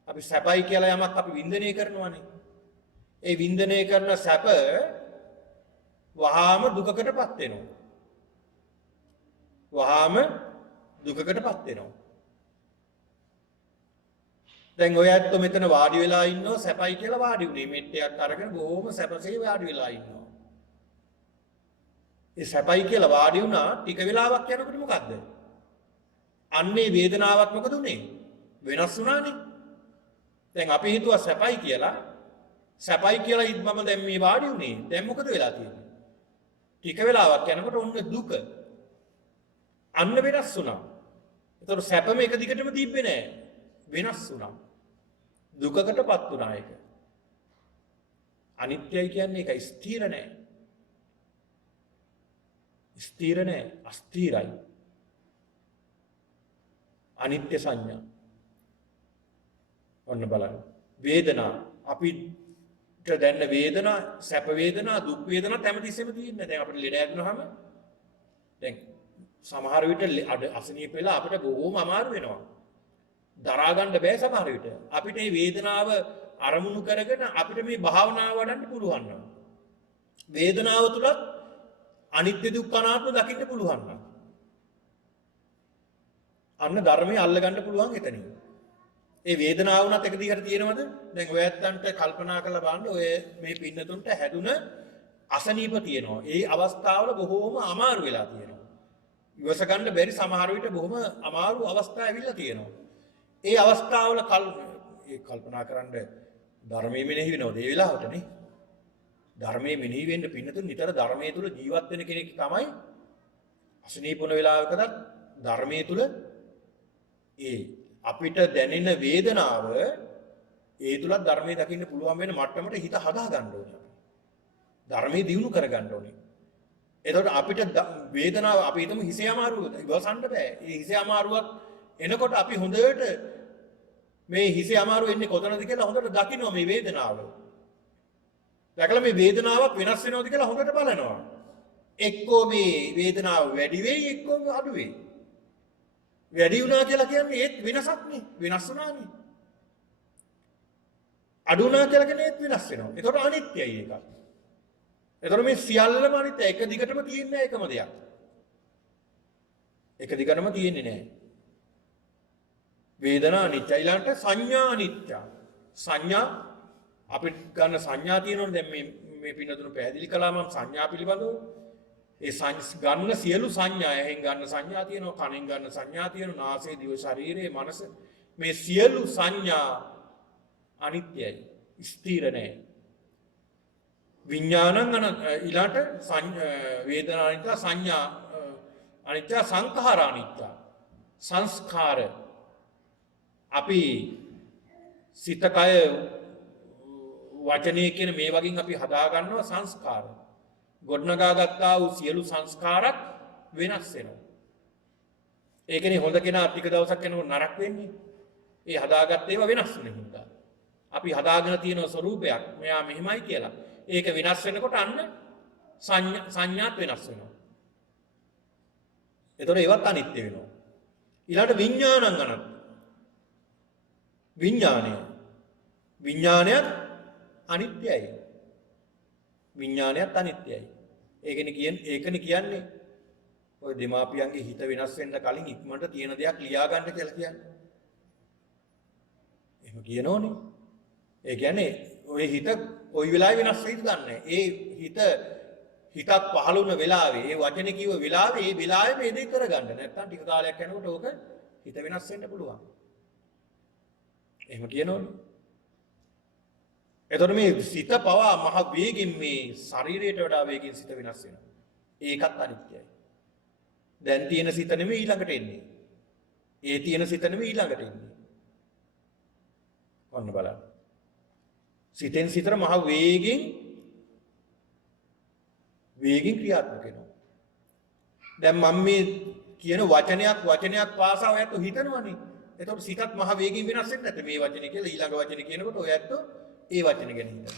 අපි සැපයි කියලා යමක් අපි වින්දනය කරනවානේ. ඒ වින්දනය කරන සැප වහාම දුකකටපත් වෙනවා. වහාම දුකකටපත් වෙනවා. දැන් ඔය ඇත්තෝ මෙතන වාඩි වෙලා ඉන්නවා සැපයි කියලා වාඩි උනේ. මෙට්ටයක් අරගෙන බොහොම සැපසේ වාඩි වෙලා ඉන්නවා. ඒ සැපයි කියලා වාඩි වුණා ටික වෙලාවක් යනකොට මොකද්ද? අන්නේ වේදනාවක් මොකද උනේ? වෙනස් වුණානේ. දැන් අපි හිතුවා සැපයි කියලා මම දැන් මේ වාඩි උනේ. දැන් මොකද වෙලා තියෙන්නේ? ටික වෙලාවක් යනකොට ඔන්න දුක. අන්න වෙනස් වුණා. ඒතකොට සැපම එක දිගටම තිබ්බේ නෑ. වෙනස් වුණා. දුකකටපත් වුණා ඒක. අනිත්‍යයි කියන්නේ ඒකයි ස්ථිර නෑ. ස්ථිර නෑ අස්ථිරයි. අනිත්‍ය සංඥා. ඔන්න බලන්න. වේදනා අපිට දැනෙන වේදනා සැප වේදනා දුක් වේදනා හැමතිස්සෙම තියෙන්නේ. දැන් අපිට ලෙඩ ඇදුනහම දැන් සමහර විට අසනීප වෙලා අපිට බොහොම අමාරු වෙනවා. දරා ගන්න බෑ සමහර විට. අපිට මේ වේදනාව අරමුණු කරගෙන අපිට මේ භාවනාව වඩන්න පුළුවන් නම් වේදනාව තුලත් අනිත්‍ය දුක්ඛ අනාත්ම දකින්න පුළුවන් නම් අන්න ධර්මයේ අල්ල ගන්න පුළුවන් එතනින්. ඒ වේදනාව උනත් එක දිගට තියෙනවද? දැන් ඔය ඇත්තන්ට කල්පනා කරලා බලන්න ඔය මේ පින්නතුන්ට හැදුන අසනීප තියෙනවා. ඒ අවස්ථාවල බොහෝම අමාරු වෙලා තියෙනවා. ඉවස ගන්න බැරි සමහර විට බොහොම අමාරු අවස්ථා ඇවිල්ලා තියෙනවා. ඒ අවස්ථාවල කල්පනා කරන්න ධර්මයේ මෙනෙහි වෙනවද ඒ වෙලාවටනේ? ධර්මයේ මෙනෙහි වෙන්න පින්නතුන් නිතර ධර්මයේ තුල ජීවත් වෙන කෙනෙක් තමයි අසනීපුන වෙලාවකදත් ධර්මයේ තුල ඒ අපිට දැනෙන වේදනාව ඒ තුලත් ධර්මයේ දකින්න පුළුවන් වෙන මට්ටමට හිත හදා ගන්න ඕනේ. ධර්මයේ දියුණු කර ගන්න ඕනේ. එතකොට අපිට වේදනාව අපි හිතමු හිසේ අමාරුව ඉවසන්න බෑ. ඒ හිසේ අමාරුවක් එනකොට අපි හොඳට මේ හිසේ අමාරුව එන්නේ කොතනද කියලා හොඳට දකිනවා මේ වේදනාව. දැකලා මේ වේදනාවක් වෙනස් වෙනවද කියලා හොඳට බලනවා. එක්කෝ මේ වේදනාව වැඩි වෙයි එක්කෝ අඩු වෙයි. වැඩි වුණා කියලා කියන්නේ ඒත් වෙනසක් නේ. වෙනස් වුණානේ. අඩු වුණා කියලා කියන්නේ ඒත් වෙනස් වෙනවා. ඒතකොට අනිත්‍යයි ඒක. ඒතකොට මේ සියල්ලම අනිත්‍ය එක දිගටම තියෙන්නේ එකම දෙයක්. එක දිගටම තියෙන්නේ නැහැ. වේදනා අනිත්‍යයි ඊළඟට සංඥා අනිත්‍යයි. සංඥා අපි ගන්න සංඥා තියෙනවනේ දැන් මේ පින්නතුණු පැහැදිලි කළා මම සංඥා පිළිබඳව. ඒ ගන්න සියලු සංඥා ඇහෙන් ගන්න සංඥා තියෙනවා, කනෙන් ගන්න සංඥා තියෙනවා, නාසය, දිව, ශරීරය, මනස මේ සියලු සංඥා අනිත්‍යයි. ස්ථිර නැහැ. විඥානං ඊළාට වේදනා අනිත්‍ය, සංඥා අනිත්‍ය, සංඛාර අනිත්‍ය. සංස්කාර අපි සිත කය වචනය කියන මේ වගේ අපි හදා ගන්නවා සංස්කාර. ගොඩනගා ගත්තා වූ සියලු සංස්කාරත් වෙනස් වෙනවා. ඒකනේ හොඳ කෙනා ටික දවසක් යනකොට නරක වෙන්නේ. ඒ හදාගත්ත ඒවා වෙනස් වෙන හින්දා. අපි හදාගෙන තියෙන ස්වરૂපයක් මෙයා මෙහෙමයි කියලා. ඒක වෙනස් වෙනකොට අන්න සංඥාත් වෙනස් වෙනවා. එතකොට ඒවත් අනිත්‍ය වෙනවා. ඊළඟට විඥානං අනත්. විඥානයත් අනිත්‍යයි. විඥානයත් අනිත්‍යයි. ඒකනේ කියන්නේ ඔය දෙමාපියන්ගේ හිත වෙනස් වෙන්න කලින් ඉක්මනට තියෙන දෙයක් ලියා ගන්න කියලා කියන්නේ. එහෙම කියනෝනේ. ඒ කියන්නේ ඔය හිත කොයි වෙලාවෙ වෙනස් වෙයිද දන්නේ. ඒ හිතක් පහළ වුණ වෙලාවේ, ඒ වචනේ කිව්ව වෙලාවේ, ඒ වෙලාවේ මේ දේ කරගන්න. නැත්තම් ටික කාලයක් යනකොට ඕක හිත වෙනස් වෙන්න පුළුවන්. එහෙම කියනෝනේ. එතකොට මේ සිත පවා මහ වේගින් මේ ශරීරයට වඩා වේගින් සිත වෙනස් වෙනවා. ඒකත් අනිත්‍යයි. දැන් තියෙන සිත නෙමෙයි ඊළඟට එන්නේ. ඒ තියෙන සිත නෙමෙයි ඊළඟට එන්නේ. ඔන්න බලන්න. සිතෙන් සිතට මහ වේගින් ක්‍රියාත්මක වෙනවා. දැන් මම මේ කියන වචනයක් පාසා ඔයත් හිතනවනේ. එතකොට සිතත් මහ වේගින් වෙනස් වෙන්නේ නැත්නම් මේ වචනේ කියලා ඊළඟ වචනේ කියනකොට ඔයත් ඒ වචන ගැන හිතනවා.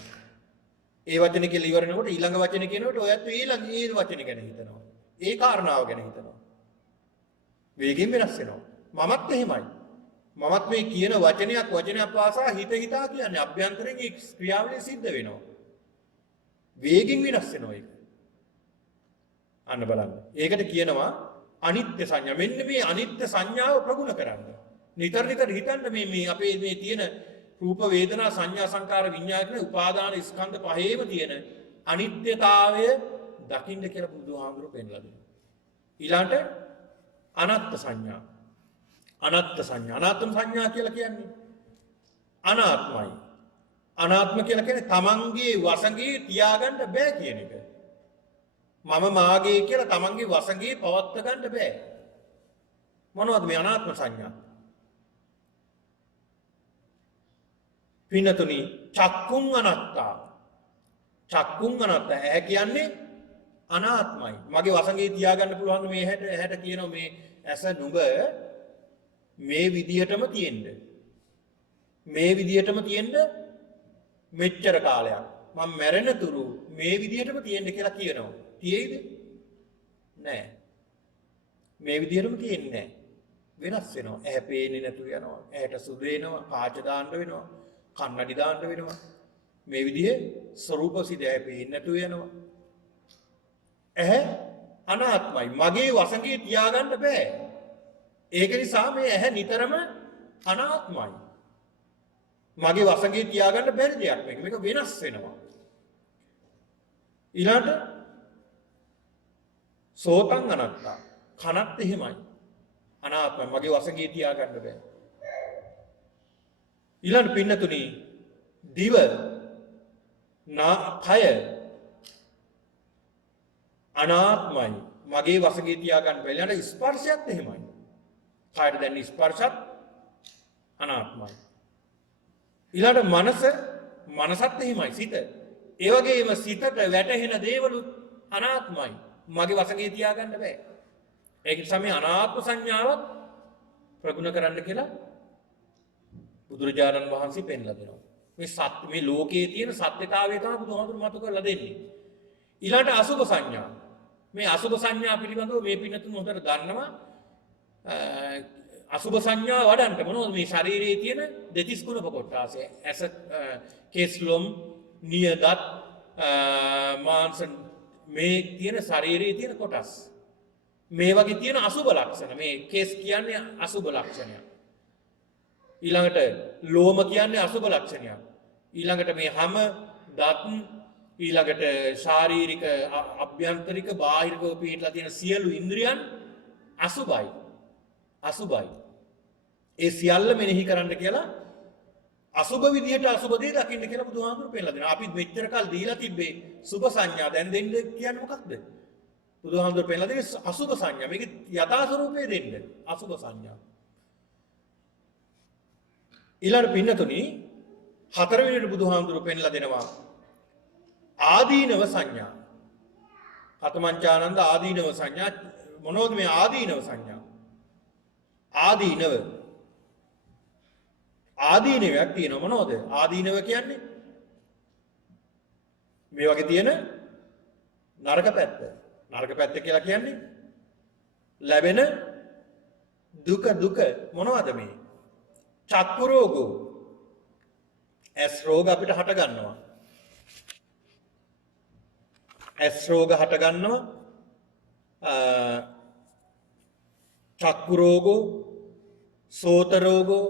ඒ වචන කියලා ඉවරනකොට ඊළඟ වචන කියනකොට ඔයත් ඊළඟ ඒ වචන ගැන හිතනවා. ඒ කාරණාව ගැන හිතනවා. වේගින් වෙනස් වෙනවා. මමත් එහෙමයි. මමත් මේ කියන වචනයක් පාසා හිතා කියන්නේ අභ්‍යන්තරයෙන් ඒ ක්‍රියාවලිය සිද්ධ වෙනවා. වේගින් වෙනස් වෙනවා ඒක. අන්න බලන්න. ඒකට කියනවා අනිත්‍ය සංඥා. මෙන්න මේ අනිත්‍ය සංඥාව ප්‍රගුණ කරන්න. නිතර හිතන්න මේ අපේ මේ තියෙන රූප වේදනා සංඥා සංකාර විඤ්ඤාණ කියන උපාදාන ස්කන්ධ පහේම තියෙන අනිත්‍යතාවය දකින්න කියලා බුදුහාමුදුරුවෝ පෙන්ලා දෙනවා. ඊළාට අනාත්ම සංඥා. අනාත්ම සංඥා කියලා කියන්නේ අනාත්මයි. අනාත්ම කියලා කියන්නේ තමන්ගේ වසඟේ තියාගන්න බෑ කියන එක. මම මාගේ කියලා තමන්ගේ වසඟේ පවත්ව ගන්න බෑ. මොනවද මේ අනාත්ම සංඥා? පින්නතුනි චක්කුං අනත්තා. ඇහැ කියන්නේ අනාත්මයි. මගේ වසඟේ තියාගන්න පුළුවන් මේ ඇහැට කියනවා මේ ඇස නුඹ මේ විදියටම තියෙන්න. මේ විදියටම තියෙන්න මෙච්චර කාලයක්. මම මැරෙන තුරු මේ විදියටම තියෙන්න කියලා කියනවා. තියෙයිද? නෑ. මේ විදියටම තියෙන්නේ නෑ. වෙනස් වෙනවා. ඇහැ පේන්නේ නැතු වෙනවා. ඇහැට සුදු වෙනවා, කාච දාන්න වෙනවා. කන්නඩි දාන්න වෙනවා. මේ විදිහේ ස්වરૂප සිත ඇහැ පේන්නේ නැතු වෙනවා. ඇහැ අනාත්මයි. මගේ වසඟේ තියාගන්න බෑ. ඒක නිසා මේ ඇහැ නිතරම අනාත්මයි. මගේ වසඟේ තියාගන්න බැරි දෙයක් මේක. මේක වෙනස් වෙනවා. ඊළඟට සෝතං අනත්තා. කනත් එහෙමයි. අනාත්මයි. මගේ වසඟේ තියාගන්න බෑ. ඊළඟ පින්නතුනි දිව කය අනාත්මයි. මගේ වසඟේ තියාගන්න බැහැ. ඊළඟ ස්පර්ශයත් එහෙමයි. කයට දැනෙන ස්පර්ශත් අනාත්මයි. ඊළඟ මනසත් එහෙමයි. සිත. ඒ වගේම සිතට වැටහෙන දේවලුත් අනාත්මයි. මගේ වසඟේ තියාගන්න බෑ. ඒක නිසා මේ අනාත්ම සංඥාවත් ප්‍රගුණ කරන්න කියලා බුදුරජාණන් වහන්සේ පෙන්ලා දෙනවා. මේ ලෝකයේ තියෙන සත්‍යතාවය තමයි බුදුහාමුදුරු මතු කරලා දෙන්නේ. ඊළඟට අසුභ සංඥා. මේ අසුභ සංඥා පිළිබඳව මේ පින්නතුන් හොඳට දන්නවා. අසුභ සංඥා වඩන්න මොනවද මේ ශරීරයේ තියෙන දෙතිස් කුණප කොටස. ඇස, කෙස්ලොම්, නියදත්, මාංශ මේ තියෙන ශරීරයේ තියෙන කොටස්. මේ වගේ තියෙන අසුභ ලක්ෂණ. මේ කෙස් කියන්නේ අසුභ ලක්ෂණයක්. ඊළඟට ලෝම කියන්නේ අසුභ ලක්ෂණයක්. ඊළඟට මේ හැම දත්, ඊළඟට ශාරීරික අභ්‍යන්තරික බාහිරව පිටලා තියෙන සියලු ඉන්ද්‍රියන් අසුභයි. අසුභයි. ඒ සියල්ල මෙනෙහි කරන්න කියලා අසුභ විදියට අසුභ දේ දකින්න කියලා බුදුහාමුදුරු පෙන්නලා දෙනවා. අපි මෙච්චර කල් දීලා තිබ්බේ සුභ සංඥා. දැන් දෙන්නේ කියන්නේ මොකක්ද? බුදුහාමුදුරු පෙන්නලා දෙන්නේ අසුභ සංඥා. මේක යථා ස්වરૂපේ දෙන්න. අසුභ සංඥා. ඊළඟ පින්නතුනි හතරවෙනිට බුදුහාමුදුරු පෙන්නලා දෙනවා ආදීනව සංඥා. කතමංචානන්ද ආදීනව සංඥා. මොනවද මේ ආදීනව සංඥා? ආදීනවයක් තියෙනවා. මොනවද ආදීනව කියන්නේ? මේ වගේ තියෙන නරක පැත්ත. නරක පැත්ත කියලා කියන්නේ ලැබෙන දුක මොනවද මේ? චක්කු රෝගෝ. ඇස් රෝග අපිට හට ගන්නවා. ඇස් රෝග හට ගන්නවා. චක්කු රෝගෝ, සෝත රෝගෝ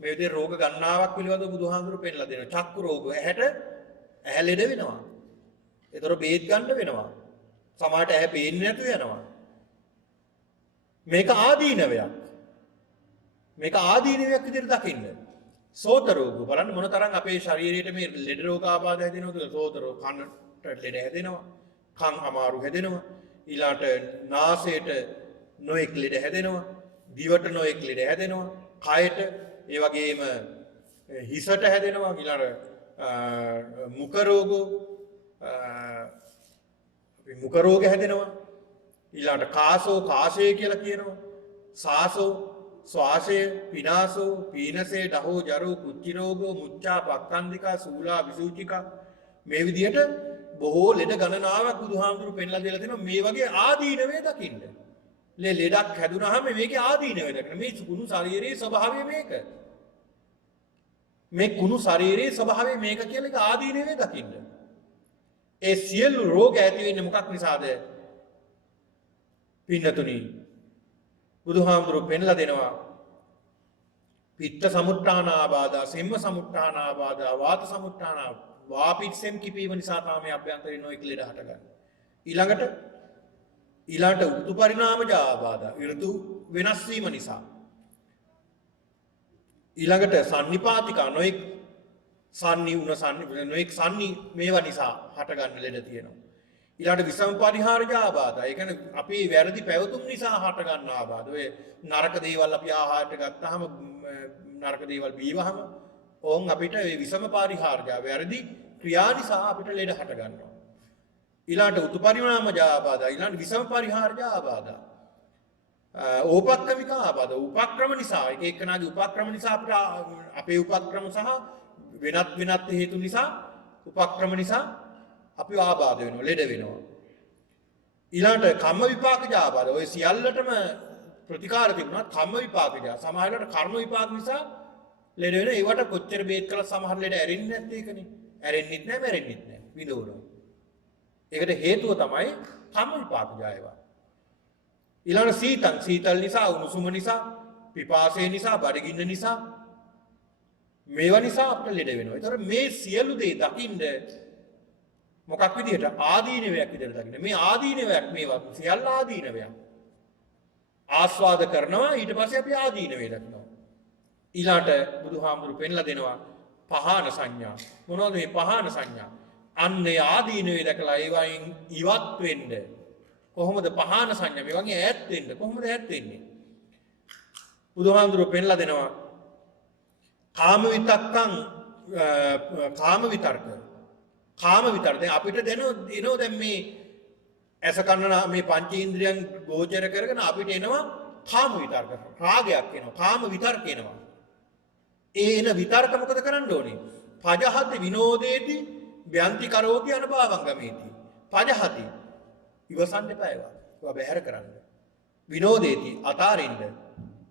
මේ විදිහේ රෝග ගණනාවක් පිළිබඳව බුදුහාමුදුරු පෙන්නලා දෙනවා. චක්කු රෝගෝ ඇහැ ලෙඩ වෙනවා. ඒතර බේත් ගන්න වෙනවා. සමහරට ඇහැ පේන්නේ නැතු වෙනවා. මේක ආදීනවයක්. මේක ආදීනවයක් විදිහට දකින්න. සෝත රෝග බලන්න මොන තරම් අපේ ශරීරයේ මේ ලෙඩ රෝග ආබාධ හැදෙනවද? සෝත රෝග කනට ලෙඩ හැදෙනවා. කන් අමාරු හැදෙනවා. ඊළාට නාසයට නොඑක් ලෙඩ හැදෙනවා. දිවට නොඑක් ලෙඩ හැදෙනවා. කයට ඒ වගේම හිසට හැදෙනවා. ඊළාට මුඛ රෝග මුඛ රෝග හැදෙනවා. ඊළාට කාශය කියලා කියනවා. සාසෝ ස්වාශය, පිනාසෝ, පීනසේ, ඩහෝ, ජරෝ, කුච්චි රෝගෝ, මුච්චා, පක්ඛන්දිකා, සූලා, විසූචිකා මේ විදිහට බොහෝ ලෙඩ ගණනාවක් බුදුහාමුදුරු පෙන්ලා දෙලා තිනවා. මේ වගේ ආදීනවේ දකින්න. ලෙඩක් හැදුනහම මේකේ ආදීනවේ දකින්න. මේ කුණු ශරීරයේ ස්වභාවය මේක. මේ කුණු ශරීරයේ ස්වභාවය මේක කියලා එක ආදීනවේ දකින්න. ඒ සියලු රෝග ඇති වෙන්නේ මොකක් නිසාද? පින්නතුනි බුදුහාමුදුරු පෙන්ලා දෙනවා පිත්ත සමුට්ඨානාබාධා, සෙම්ම සමුට්ඨානාබාධා, වාත සමුට්ඨාන වාපිත්සෙම් කිපීම නිසා තමයි අභ්‍යන්තරේ නොයෙක් ලෙඩ හටගන්නේ. ඊළඟට ඍතු පරිණාමජ ආබාධා, ඍතු වෙනස් වීම නිසා. ඊළඟට සන්නිපාතිකා නොයෙක් නොයෙක් සන්නි මේවා නිසා හටගන්න ලෙඩ තියෙනවා. ඊළඟට විසම පරිහාරජ ආබාධ. ඒ කියන්නේ අපි වැරදි පැවතුම් නිසා හට ගන්න ආබාධ. ඔය නරක දේවල් අපි ආහාරයට ගත්තාම නරක දේවල් බීවහම ඕන් අපිට ඒ විසම පරිහාරජ වැරදි ක්‍රියා නිසා අපිට ලෙඩ හට ගන්නවා. ඊළඟට උතුපරිණාමජ ආබාධ. ඊළඟට විසම පරිහාරජ ආබාධ. ඕපක්‍රමික ආබාධ. උපක්‍රම නිසා එක එක්කනාගේ උපක්‍රම නිසා අපිට අපේ උපක්‍රම සහ වෙනත් හේතු නිසා උපක්‍රම නිසා අපි ආබාධ වෙනවා, ලෙඩ වෙනවා. ඊළඟට කම්ම විපාකජ ආබාධ. ඔය සියල්ලටම ප්‍රතිකාර තිබුණා කම්ම විපාකජ. සමහරවිට කර්ම විපාක නිසා ලෙඩ වෙන. ඒවට කොච්චර බේත් කළා සමහර ලෙඩ ඇරෙන්නේ නැත්තේ ඒකනේ. ඇරෙන්නෙත් නැහැ, මැරෙන්නෙත් නැහැ. විඳවනවා. ඒකට හේතුව තමයි කම්ම විපාකජ ඒවා. ඊළඟ සීතල් නිසා, උණුසුම නිසා, පිපාසය නිසා, බඩගින්න නිසා මේවා නිසා අපිට ලෙඩ වෙනවා. ඒතර මේ සියලු දේ දකින්න මොකක් විදිහට ආදීනවයක් විදිහට දකින්න. මේ ආදීනවයක් මේවා සියල්ල ආදීනවයක්. ආස්වාද කරනවා ඊට පස්සේ අපි ආදීනවේ දකිනවා. ඊළාට බුදුහාමුදුරු පෙන්ලා දෙනවා පහාන සංඥා. මොනවද මේ පහාන සංඥා? අන්නේ ආදීනවේ දැකලා ඒ වයින් ඉවත් වෙන්න. කොහොමද පහාන සංඥා මේ වගේ ඈත් වෙන්න? කොහොමද ඈත් වෙන්නේ? බුදුහාමුදුරු පෙන්ලා දෙනවා කාම විතක්කං කාම විතර්ක. කාම විතර දැන් අපිට දැනෝ දැන් මේ ඇස කන මේ පංචේන්ද්‍රයන් ගෝචර කරගෙන අපිට එනවා කාම විතර්ක. රාගයක් එනවා. කාම විතර්ක එනවා. ඒ එන විතර්ක මොකද කරන්න ඕනේ? පජහති විනෝදේති ව්‍යන්ති කරෝති අනුභවං ගමේති. පජහති ඉවසන්න එපා ඒවා. ඒවා බැහැර කරන්න. විනෝදේති අතාරින්න.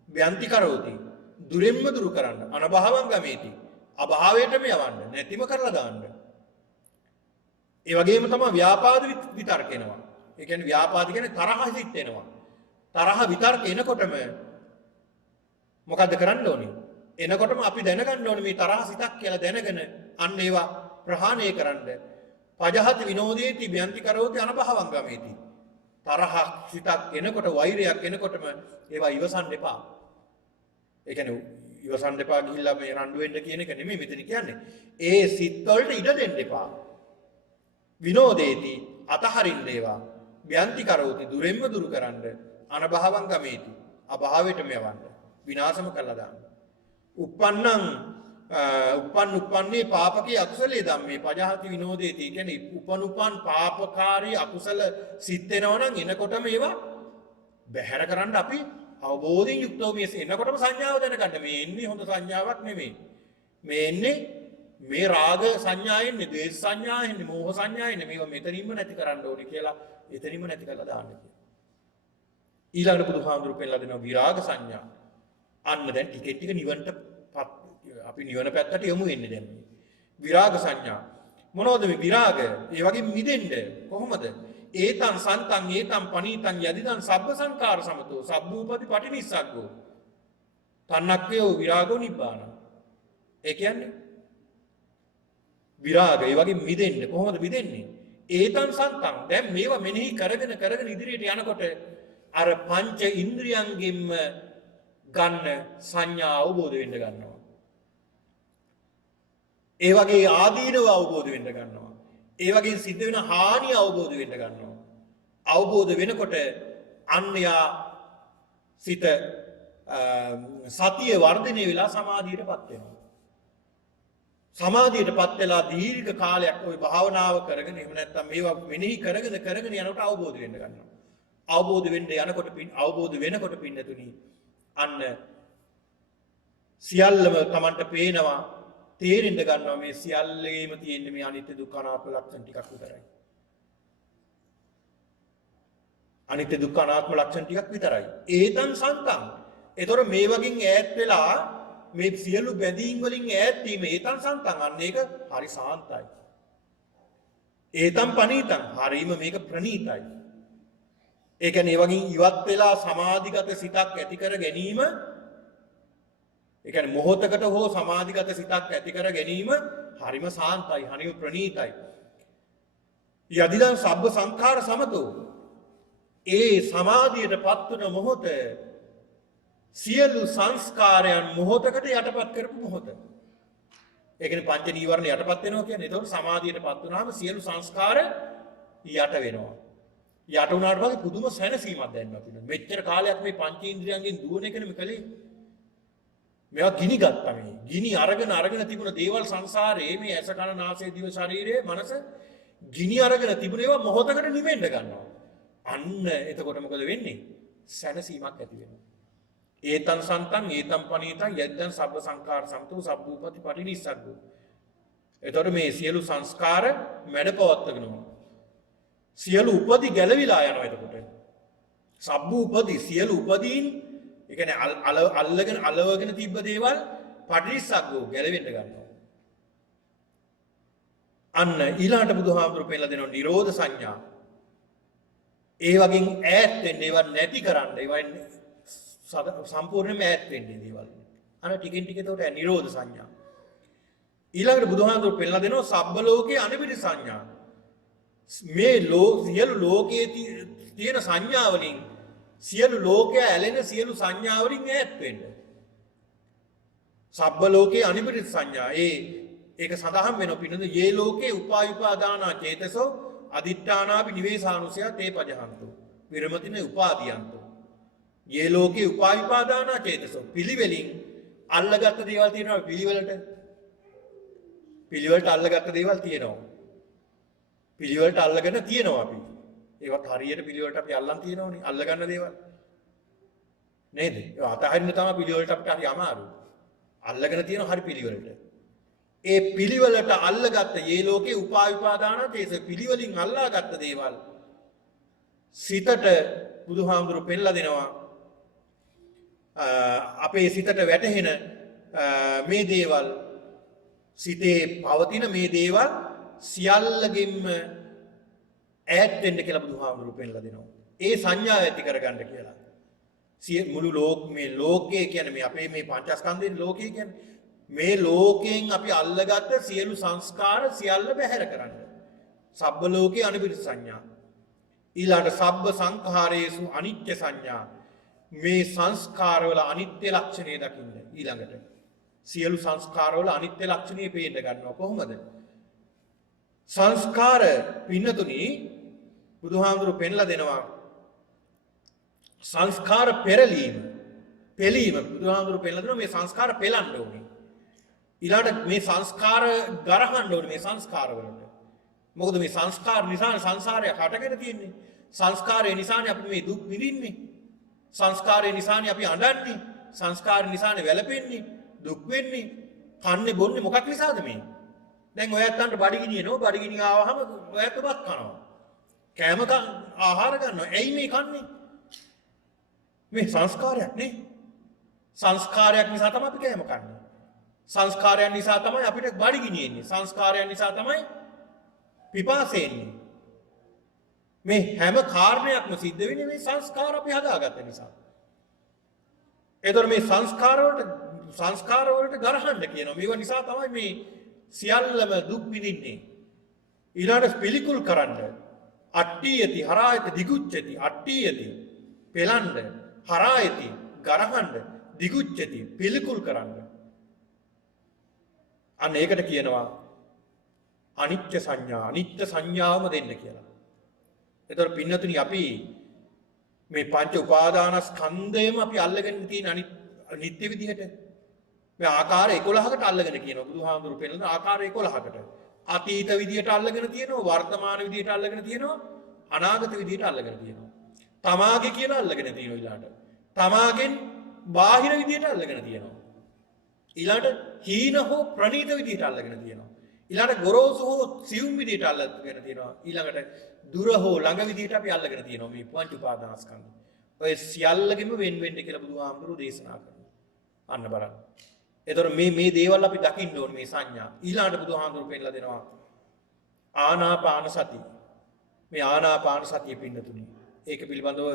ව්‍යන්ති කරෝති දුරෙන්ම දුරු කරන්න. අනුභවං ගමේති අභාවයටම යවන්න. නැතිම කරලා දාන්න. ඒ වගේම තමයි ව්‍යාපාද විතර්ක එනවා. ඒ කියන්නේ ව්‍යාපාද කියන්නේ තරහ සිත් එනවා. තරහ විතර්ක එනකොටම මොකද්ද කරන්න ඕනේ? එනකොටම අපි දැනගන්න ඕනේ මේ තරහ සිතක් කියලා දැනගෙන අන්න ඒවා ප්‍රහාණය කරන්න. පජහති විනෝදේති ව්‍යන්ති කරෝති අනුභවං ගමේති. තරහ සිතක් එනකොට වෛරයක් එනකොටම ඒවා ඉවසන්න එපා. ඒ කියන්නේ ඉවසන්න එපා ගිහිල්ලා මේ රණ්ඩු වෙන්න කියන එක නෙමෙයි මෙතන කියන්නේ. ඒ සිත් වලට ඉඩ දෙන්න එපා. විනෝදේති අතහරින්න ඒවා. ව්‍යන්ති කරෝති දුරෙන්ම දුරු කරන්න. අනුභවං ගමේති අභාවයටම යවන්න. විනාශම කළා දාන්න. උප්පන්නේ පාපකේ අකුසලයේ ධම්මේ පජහති විනෝදේති. කියන්නේ උපන් පාපකාරී අකුසල සිත් වෙනවා නම් එනකොටම ඒවා බැහැර කරන්න අපි අවබෝධයෙන් යුක්තව මේ එනකොටම සංඥාව දැනගන්න. මේ එන්නේ හොඳ සංඥාවක් නෙමෙයි. මේ එන්නේ මේ රාග සංඥාවෙන්, ද්වේෂ සංඥාවෙන්, මෝහ සංඥාවෙන් මේවා මෙතනින්ම නැති කරන්න ඕනේ කියලා එතනින්ම නැති කරලා දාන්න කියලා. ඊළඟට බුදුහාමුදුරු පෙන්නලා දෙනවා විරාග සංඥා. අන්න දැන් ටික නිවනට අපි නිවන පැත්තට යමු වෙන්නේ දැන්. විරාග සංඥා. මොනවද මේ විරාග? ඒ වගේ මිදෙන්න කොහොමද? ඒතං සන්තං ඒතං පනීතං යදිදං සබ්බ සංකාර සමතෝ සබ්බූපති පටිනිස්සග්ගෝ. තන්නක්කයෝ විරාගෝ නිබ්බාන. ඒ කියන්නේ විරාග ඒ වගේ මිදෙන්න කොහොමද මිදෙන්නේ? ඒතං සන්තං දැන් මේවා මෙනෙහි කරගෙන ඉදිරියට යනකොට අර පංච ඉන්ද්‍රියන්ගෙන්ම ගන්න සංඥා අවබෝධ වෙන්න ගන්නවා. ඒ වගේ ආදීනව අවබෝධ වෙන්න ගන්නවා. ඒ වගේ සිද්ධ වෙන හානිය අවබෝධ වෙන්න ගන්නවා. අවබෝධ වෙනකොට අන්‍යයා සිත සතිය වර්ධනය වෙලා සමාධියටපත් වෙනවා. සමාධියටපත් වෙලා දීර්ඝ කාලයක් ওই භාවනාව කරගෙන එහෙම නැත්නම් මේවා මෙනෙහි කරගෙන යනකොට අවබෝධ වෙන්න ගන්නවා. අවබෝධ වෙනකොට පින්නතුනි අන්න සියල්ලම Tamanට පේනවා තේරෙන්න ගන්නවා මේ සියල්ලේම තියෙන මේ අනිත්‍ය දුක්ඛ අනාත්ම ලක්ෂණ ටිකක් විතරයි. අනිත්‍ය දුක්ඛ අනාත්ම ලක්ෂණ ටිකක් විතරයි. ඒතං සන්තං. ඒතොර මේ වගේ ඈත් වෙලා මේ සියලු බැඳීම් වලින් ඈත් වීම ඒතං සන්තං අන්න ඒක හරි සාන්තයි. ඒතං පනීතං හරීම මේක ප්‍රණීතයි. ඒ කියන්නේ මේ වගේ ඉවත් වෙලා සමාධිගත සිතක් ඇති කර ගැනීම ඒ කියන්නේ මොහොතකට හෝ සමාධිගත සිතක් ඇති කර ගැනීම හරිම සාන්තයි, හරිම ප්‍රණීතයි. යදිදං සබ්බ සංඛාර සමතෝ. ඒ සමාධියටපත් වන මොහොත සියලු සංස්කාරයන් මොහොතකට යටපත් කරපු මොහොත. ඒ කියන්නේ පංච නීවරණ යටපත් වෙනවා කියන්නේ. ඒතකොට සමාධියටපත් වුණාම සියලු සංස්කාර යට වෙනවා. යට වුණාට පස්සේ පුදුම සැනසීමක් දැනෙනවා අපිට. මෙච්චර කාලයක් මේ පංචේන්ද්‍රයන්ගෙන් දුවන එකනේ මේ කලේ. මේවා ගිනි ගත්තා මේ. ගිනි අරගෙන තිබුණ දේවල් සංසාරේ මේ ඇස කන නාසය දිව ශරීරය මනස ගිනි අරගෙන තිබුණ ඒවා මොහොතකට නිවෙන්න ගන්නවා. අන්න එතකොට මොකද වෙන්නේ? සැනසීමක් ඇති වෙනවා. ඒතං සන්තං ඒතං පනීතං යද්දං සබ්බ සංඛාර සමතෝ සබ්බූපති පටිනිස්සග්ගෝ. එතකොට මේ සියලු සංස්කාර මැඩපවත්වගෙනවා. සියලු උපදි ගැලවිලා යනවා එතකොට. සබ්බූපති සියලු උපදීන් ඒ කියන්නේ අලවගෙන තිබ්බ දේවල් පටිනිස්සග්ගෝ ගැලවෙන්න ගන්නවා. අන්න ඊළාට බුදුහාමුදුරු පෙන්නලා දෙනවා නිරෝධ සංඥා. ඒ වගේ ඈත් වෙන්න ඒවා නැති කරන්න ඒවා සම්පූර්ණයෙන්ම ඈත් වෙන්නේ දේවල්. අන්න ටිකෙන් ටික එතකොට නිරෝධ සංඥා. ඊළඟට බුදුහාමුදුරු පෙන්නලා දෙනවා සබ්බ ලෝකේ අනිමිති සංඥා. මේ සියලු ලෝකයේ තියෙන සංඥා වලින් සියලු ලෝකය ඇලෙන සියලු සංඥා වලින් ඈත් වෙන්න. සබ්බ ලෝකේ අනිමිති සංඥා. ඒක සඳහන් වෙනවා පින්නද යේ ලෝකේ උපායුපාදානා චේතසෝ අදිත්‍යානාපි නිවේසානුසය තේ පජහන්තු විරමතින උපාදීයන්තු. යේ ලෝකේ උපායුපාදානා චේතසෝ පිළිවෙලින් අල්ලගත්ත දේවල් තියෙනවා පිළිවෙලට අල්ලගත්ත දේවල් තියෙනවා. පිළිවෙලට අල්ලගෙන තියෙනවා අපි. ඒවත් හරියට පිළිවෙලට අපි අල්ලන් තියෙනවනේ. අල්ල ගන්න දේවල්. නේද? ඒ අතහරින්න තමයි පිළිවෙලට අපිට හරි අමාරු. අල්ලගෙන තියෙන හරි පිළිවෙලට. ඒ පිළිවෙලට අල්ලගත්ත මේ ලෝකේ උපාදාන තේස පිළිවෙලින් අල්ලාගත්ත දේවල් සිතට බුදුහාමුදුරු පෙන්ලා දෙනවා. අපේ සිතට වැටහෙන මේ දේවල් සිතේ පවතින මේ දේවල් සියල්ලගෙන්ම ඈත් වෙන්න කියලා බුදුහාමුදුරු පෙන්ලා දෙනවා. ඒ සංඥාව ඇති කරගන්න කියලා. මුළු මේ ලෝකයේ කියන්නේ මේ අපේ මේ පංචස්කන්ධයේ ලෝකය කියන්නේ මේ ලෝකයෙන් අපි අල්ලගත්ත සියලු සංස්කාර සියල්ල බැහැර කරන්න. සබ්බ ලෝකේ අනිපිරිස සංඥා. ඊළඟ සබ්බ සංඛාරේසු අනිත්‍ය සංඥා. මේ සංස්කාරවල අනිත්‍ය ලක්ෂණය දකින්න. ඊළඟට සියලු සංස්කාරවල අනිත්‍ය ලක්ෂණය පේන්න ගන්නවා. කොහොමද? සංස්කාර පින්නතුනි බුදුහාමුදුරු පෙන්ලා දෙනවා. සංස්කාර පෙරලීම බුදුහාමුදුරු පෙන්ලා දෙනවා. මේ සංස්කාර පෙලන්න ඕනේ. ඊළඟට මේ සංස්කාර ගරහන්න ඕනේ මේ සංස්කාර වලට. මොකද මේ සංස්කාර නිසා සංසාරය හටගෙන තියෙන්නේ. සංස්කාරය නිසානේ අපි මේ දුක් විඳින්නේ. සංස්කාරය නිසානේ අපි අඬන්නේ. සංස්කාරය නිසානේ වැළපෙන්නේ, දුක් වෙන්නේ. කන්නේ බොන්නේ මොකක් නිසාද මේ? දැන් ඔයත්තන්ට බඩගිනි එනවා. බඩගිනි ආවහම ඔයත්ත බත් කනවා. කෑම ආහාර ගන්නවා. ඇයි මේ කන්නේ? මේ සංස්කාරයක් නේ. සංස්කාරයක් නිසා තමයි අපි කෑම කන්නේ. සංස්කාරයන් නිසා තමයි අපිට බඩගිනි එන්නේ. සංස්කාරයන් නිසා තමයි පිපාසය එන්නේ. මේ හැම කාරණයක්ම සිද්ධ වෙන්නේ මේ සංස්කාර අපි හදාගත්ත නිසා. ඒතර මේ සංස්කාර වලට ගරහන්න කියනවා. මේවා නිසා තමයි මේ සියල්ලම දුක් විඳින්නේ. ඊළඟට පිළිකුල් කරන්න. අට්ඨියති හරායති දිගුච්ඡති. අට්ඨියති පෙලන්න, හරායති ගරහන්න, දිගුච්ඡති පිළිකුල් කරන්න. අන්න ඒකට කියනවා අනිත්‍ය සංඥා. අනිත්‍ය සංඥාවම දෙන්න කියලා. ඒතර පින්නතුනි අපි මේ පංච උපාදානස්කන්ධයම අපි අල්ලගෙන තියෙන අනිත්‍ය විදිහට මේ ආකාර 11කට අල්ලගෙන කියනවා. බුදුහාමුදුරු පෙන්නන ආකාර 11කට. අතීත විදිහට අල්ලගෙන තියෙනවා, වර්තමාන විදිහට අල්ලගෙන තියෙනවා, අනාගත විදිහට අල්ලගෙන තියෙනවා. තමාගේ කියලා අල්ලගෙන තියෙනවා ඊළාට. තමාගෙන් බාහිර විදිහට අල්ලගෙන තියෙනවා. ඊළාට හීන හෝ ප්‍රනීත විදිහට අල්ලගෙන තියෙනවා. ඊළඟට ගොරෝසු හෝ සියුම් විදිහට අල්ලගෙන තියෙනවා. ඊළඟට දුර හෝ ළඟ විදිහට අපි අල්ලගෙන තියෙනවා මේ පංච උපාදානස්කන්ධ. ඔය සියල්ලගෙම වෙන් වෙන්න කියලා බුදුහාමුදුරුවෝ දේශනා කරනවා. අන්න බලන්න. ඒතර මේ දේවල් අපි දකින්න ඕනේ මේ සංඥා. ඊළඟට බුදුහාමුදුරුවෝ පෙන්නලා දෙනවා ආනාපාන සති. මේ ආනාපාන සතිය පින්නතුනි. ඒක පිළිබඳව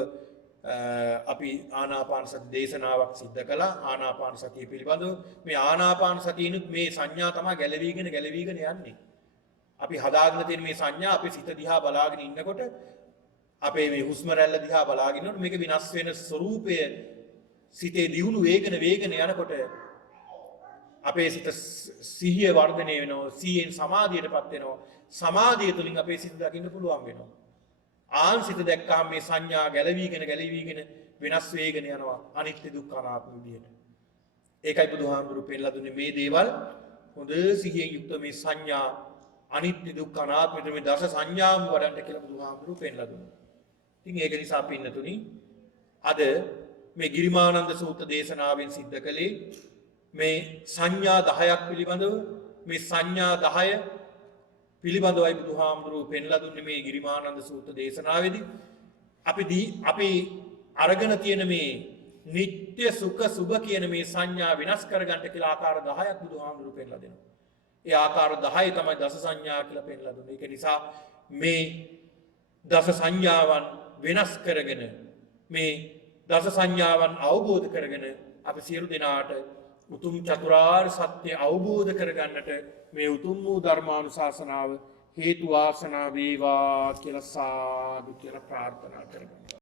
අපි ආනාපාන සති දේශනාවක් සිද්ධ කළා. ආනාපාන සතිය පිළිබඳව මේ ආනාපාන සතියිනුත් මේ සංඥා තමයි ගැලවිගෙන යන්නේ. අපි හදාගෙන තියෙන මේ සංඥා අපේ සිත දිහා බලාගෙන ඉන්නකොට අපේ මේ හුස්ම රැල්ල දිහා බලාගෙන ඉන්නකොට මේක විනාශ වෙන ස්වરૂපය සිතේ දියුණු වේගන යනකොට අපේ සිත සිහිය වර්ධනය වෙනවා. සිහියෙන් සමාධියටපත් වෙනවා. සමාධිය තුලින් අපේ සිත දකින්න පුළුවන් වෙනවා. ආන්සිත දැක්කාම මේ සංඥා ගැලවිගෙන වෙනස් වේගෙන යනවා අනිත්‍ය දුක්ඛ අනාත්ම විදිහට. ඒකයි බුදුහාමුදුරු පෙන්නලා දුන්නේ මේ දේවල් හොඳ සිහියෙන් යුක්ත මේ සංඥා අනිත්‍ය දුක්ඛ අනාත්ම විදිහට මේ දස සංඥාම වඩන්න කියලා බුදුහාමුදුරු පෙන්නලා දුන්නා. ඉතින් ඒක නිසා පින්නතුනි අද මේ ගිරිමානන්ද සූත්‍ර දේශනාවෙන් සිද්ධ කළේ මේ සංඥා 10ක් පිළිබඳව මේ සංඥා 10 පිළිබඳවයි බුදුහාමුදුරුවෝ පෙන්ලා දුන්නේ මේ ගිරිමානන්ද සූත්‍ර දේශනාවේදී. අපි අරගෙන තියෙන මේ නිට්ටය සුඛ සුභ කියන මේ සංඥා විනාශ කරගන්න කියලා ආකාර 10ක් බුදුහාමුදුරුවෝ පෙන්ලා දෙනවා. ඒ ආකාර 10 තමයි දස සංඥා කියලා පෙන්ලා දුන්නේ. ඒක නිසා මේ දස සංඥාවන් වෙනස් කරගෙන මේ දස සංඥාවන් අවබෝධ කරගෙන අපි සියලු දෙනාට උතුම් චතුරාර්ය සත්‍ය අවබෝධ කරගන්නට මේ උතුම් වූ ධර්මානුශාසනාව හේතු වාසනා වේවා කියලා සාදු කියලා ප්‍රාර්ථනා කරගන්නවා.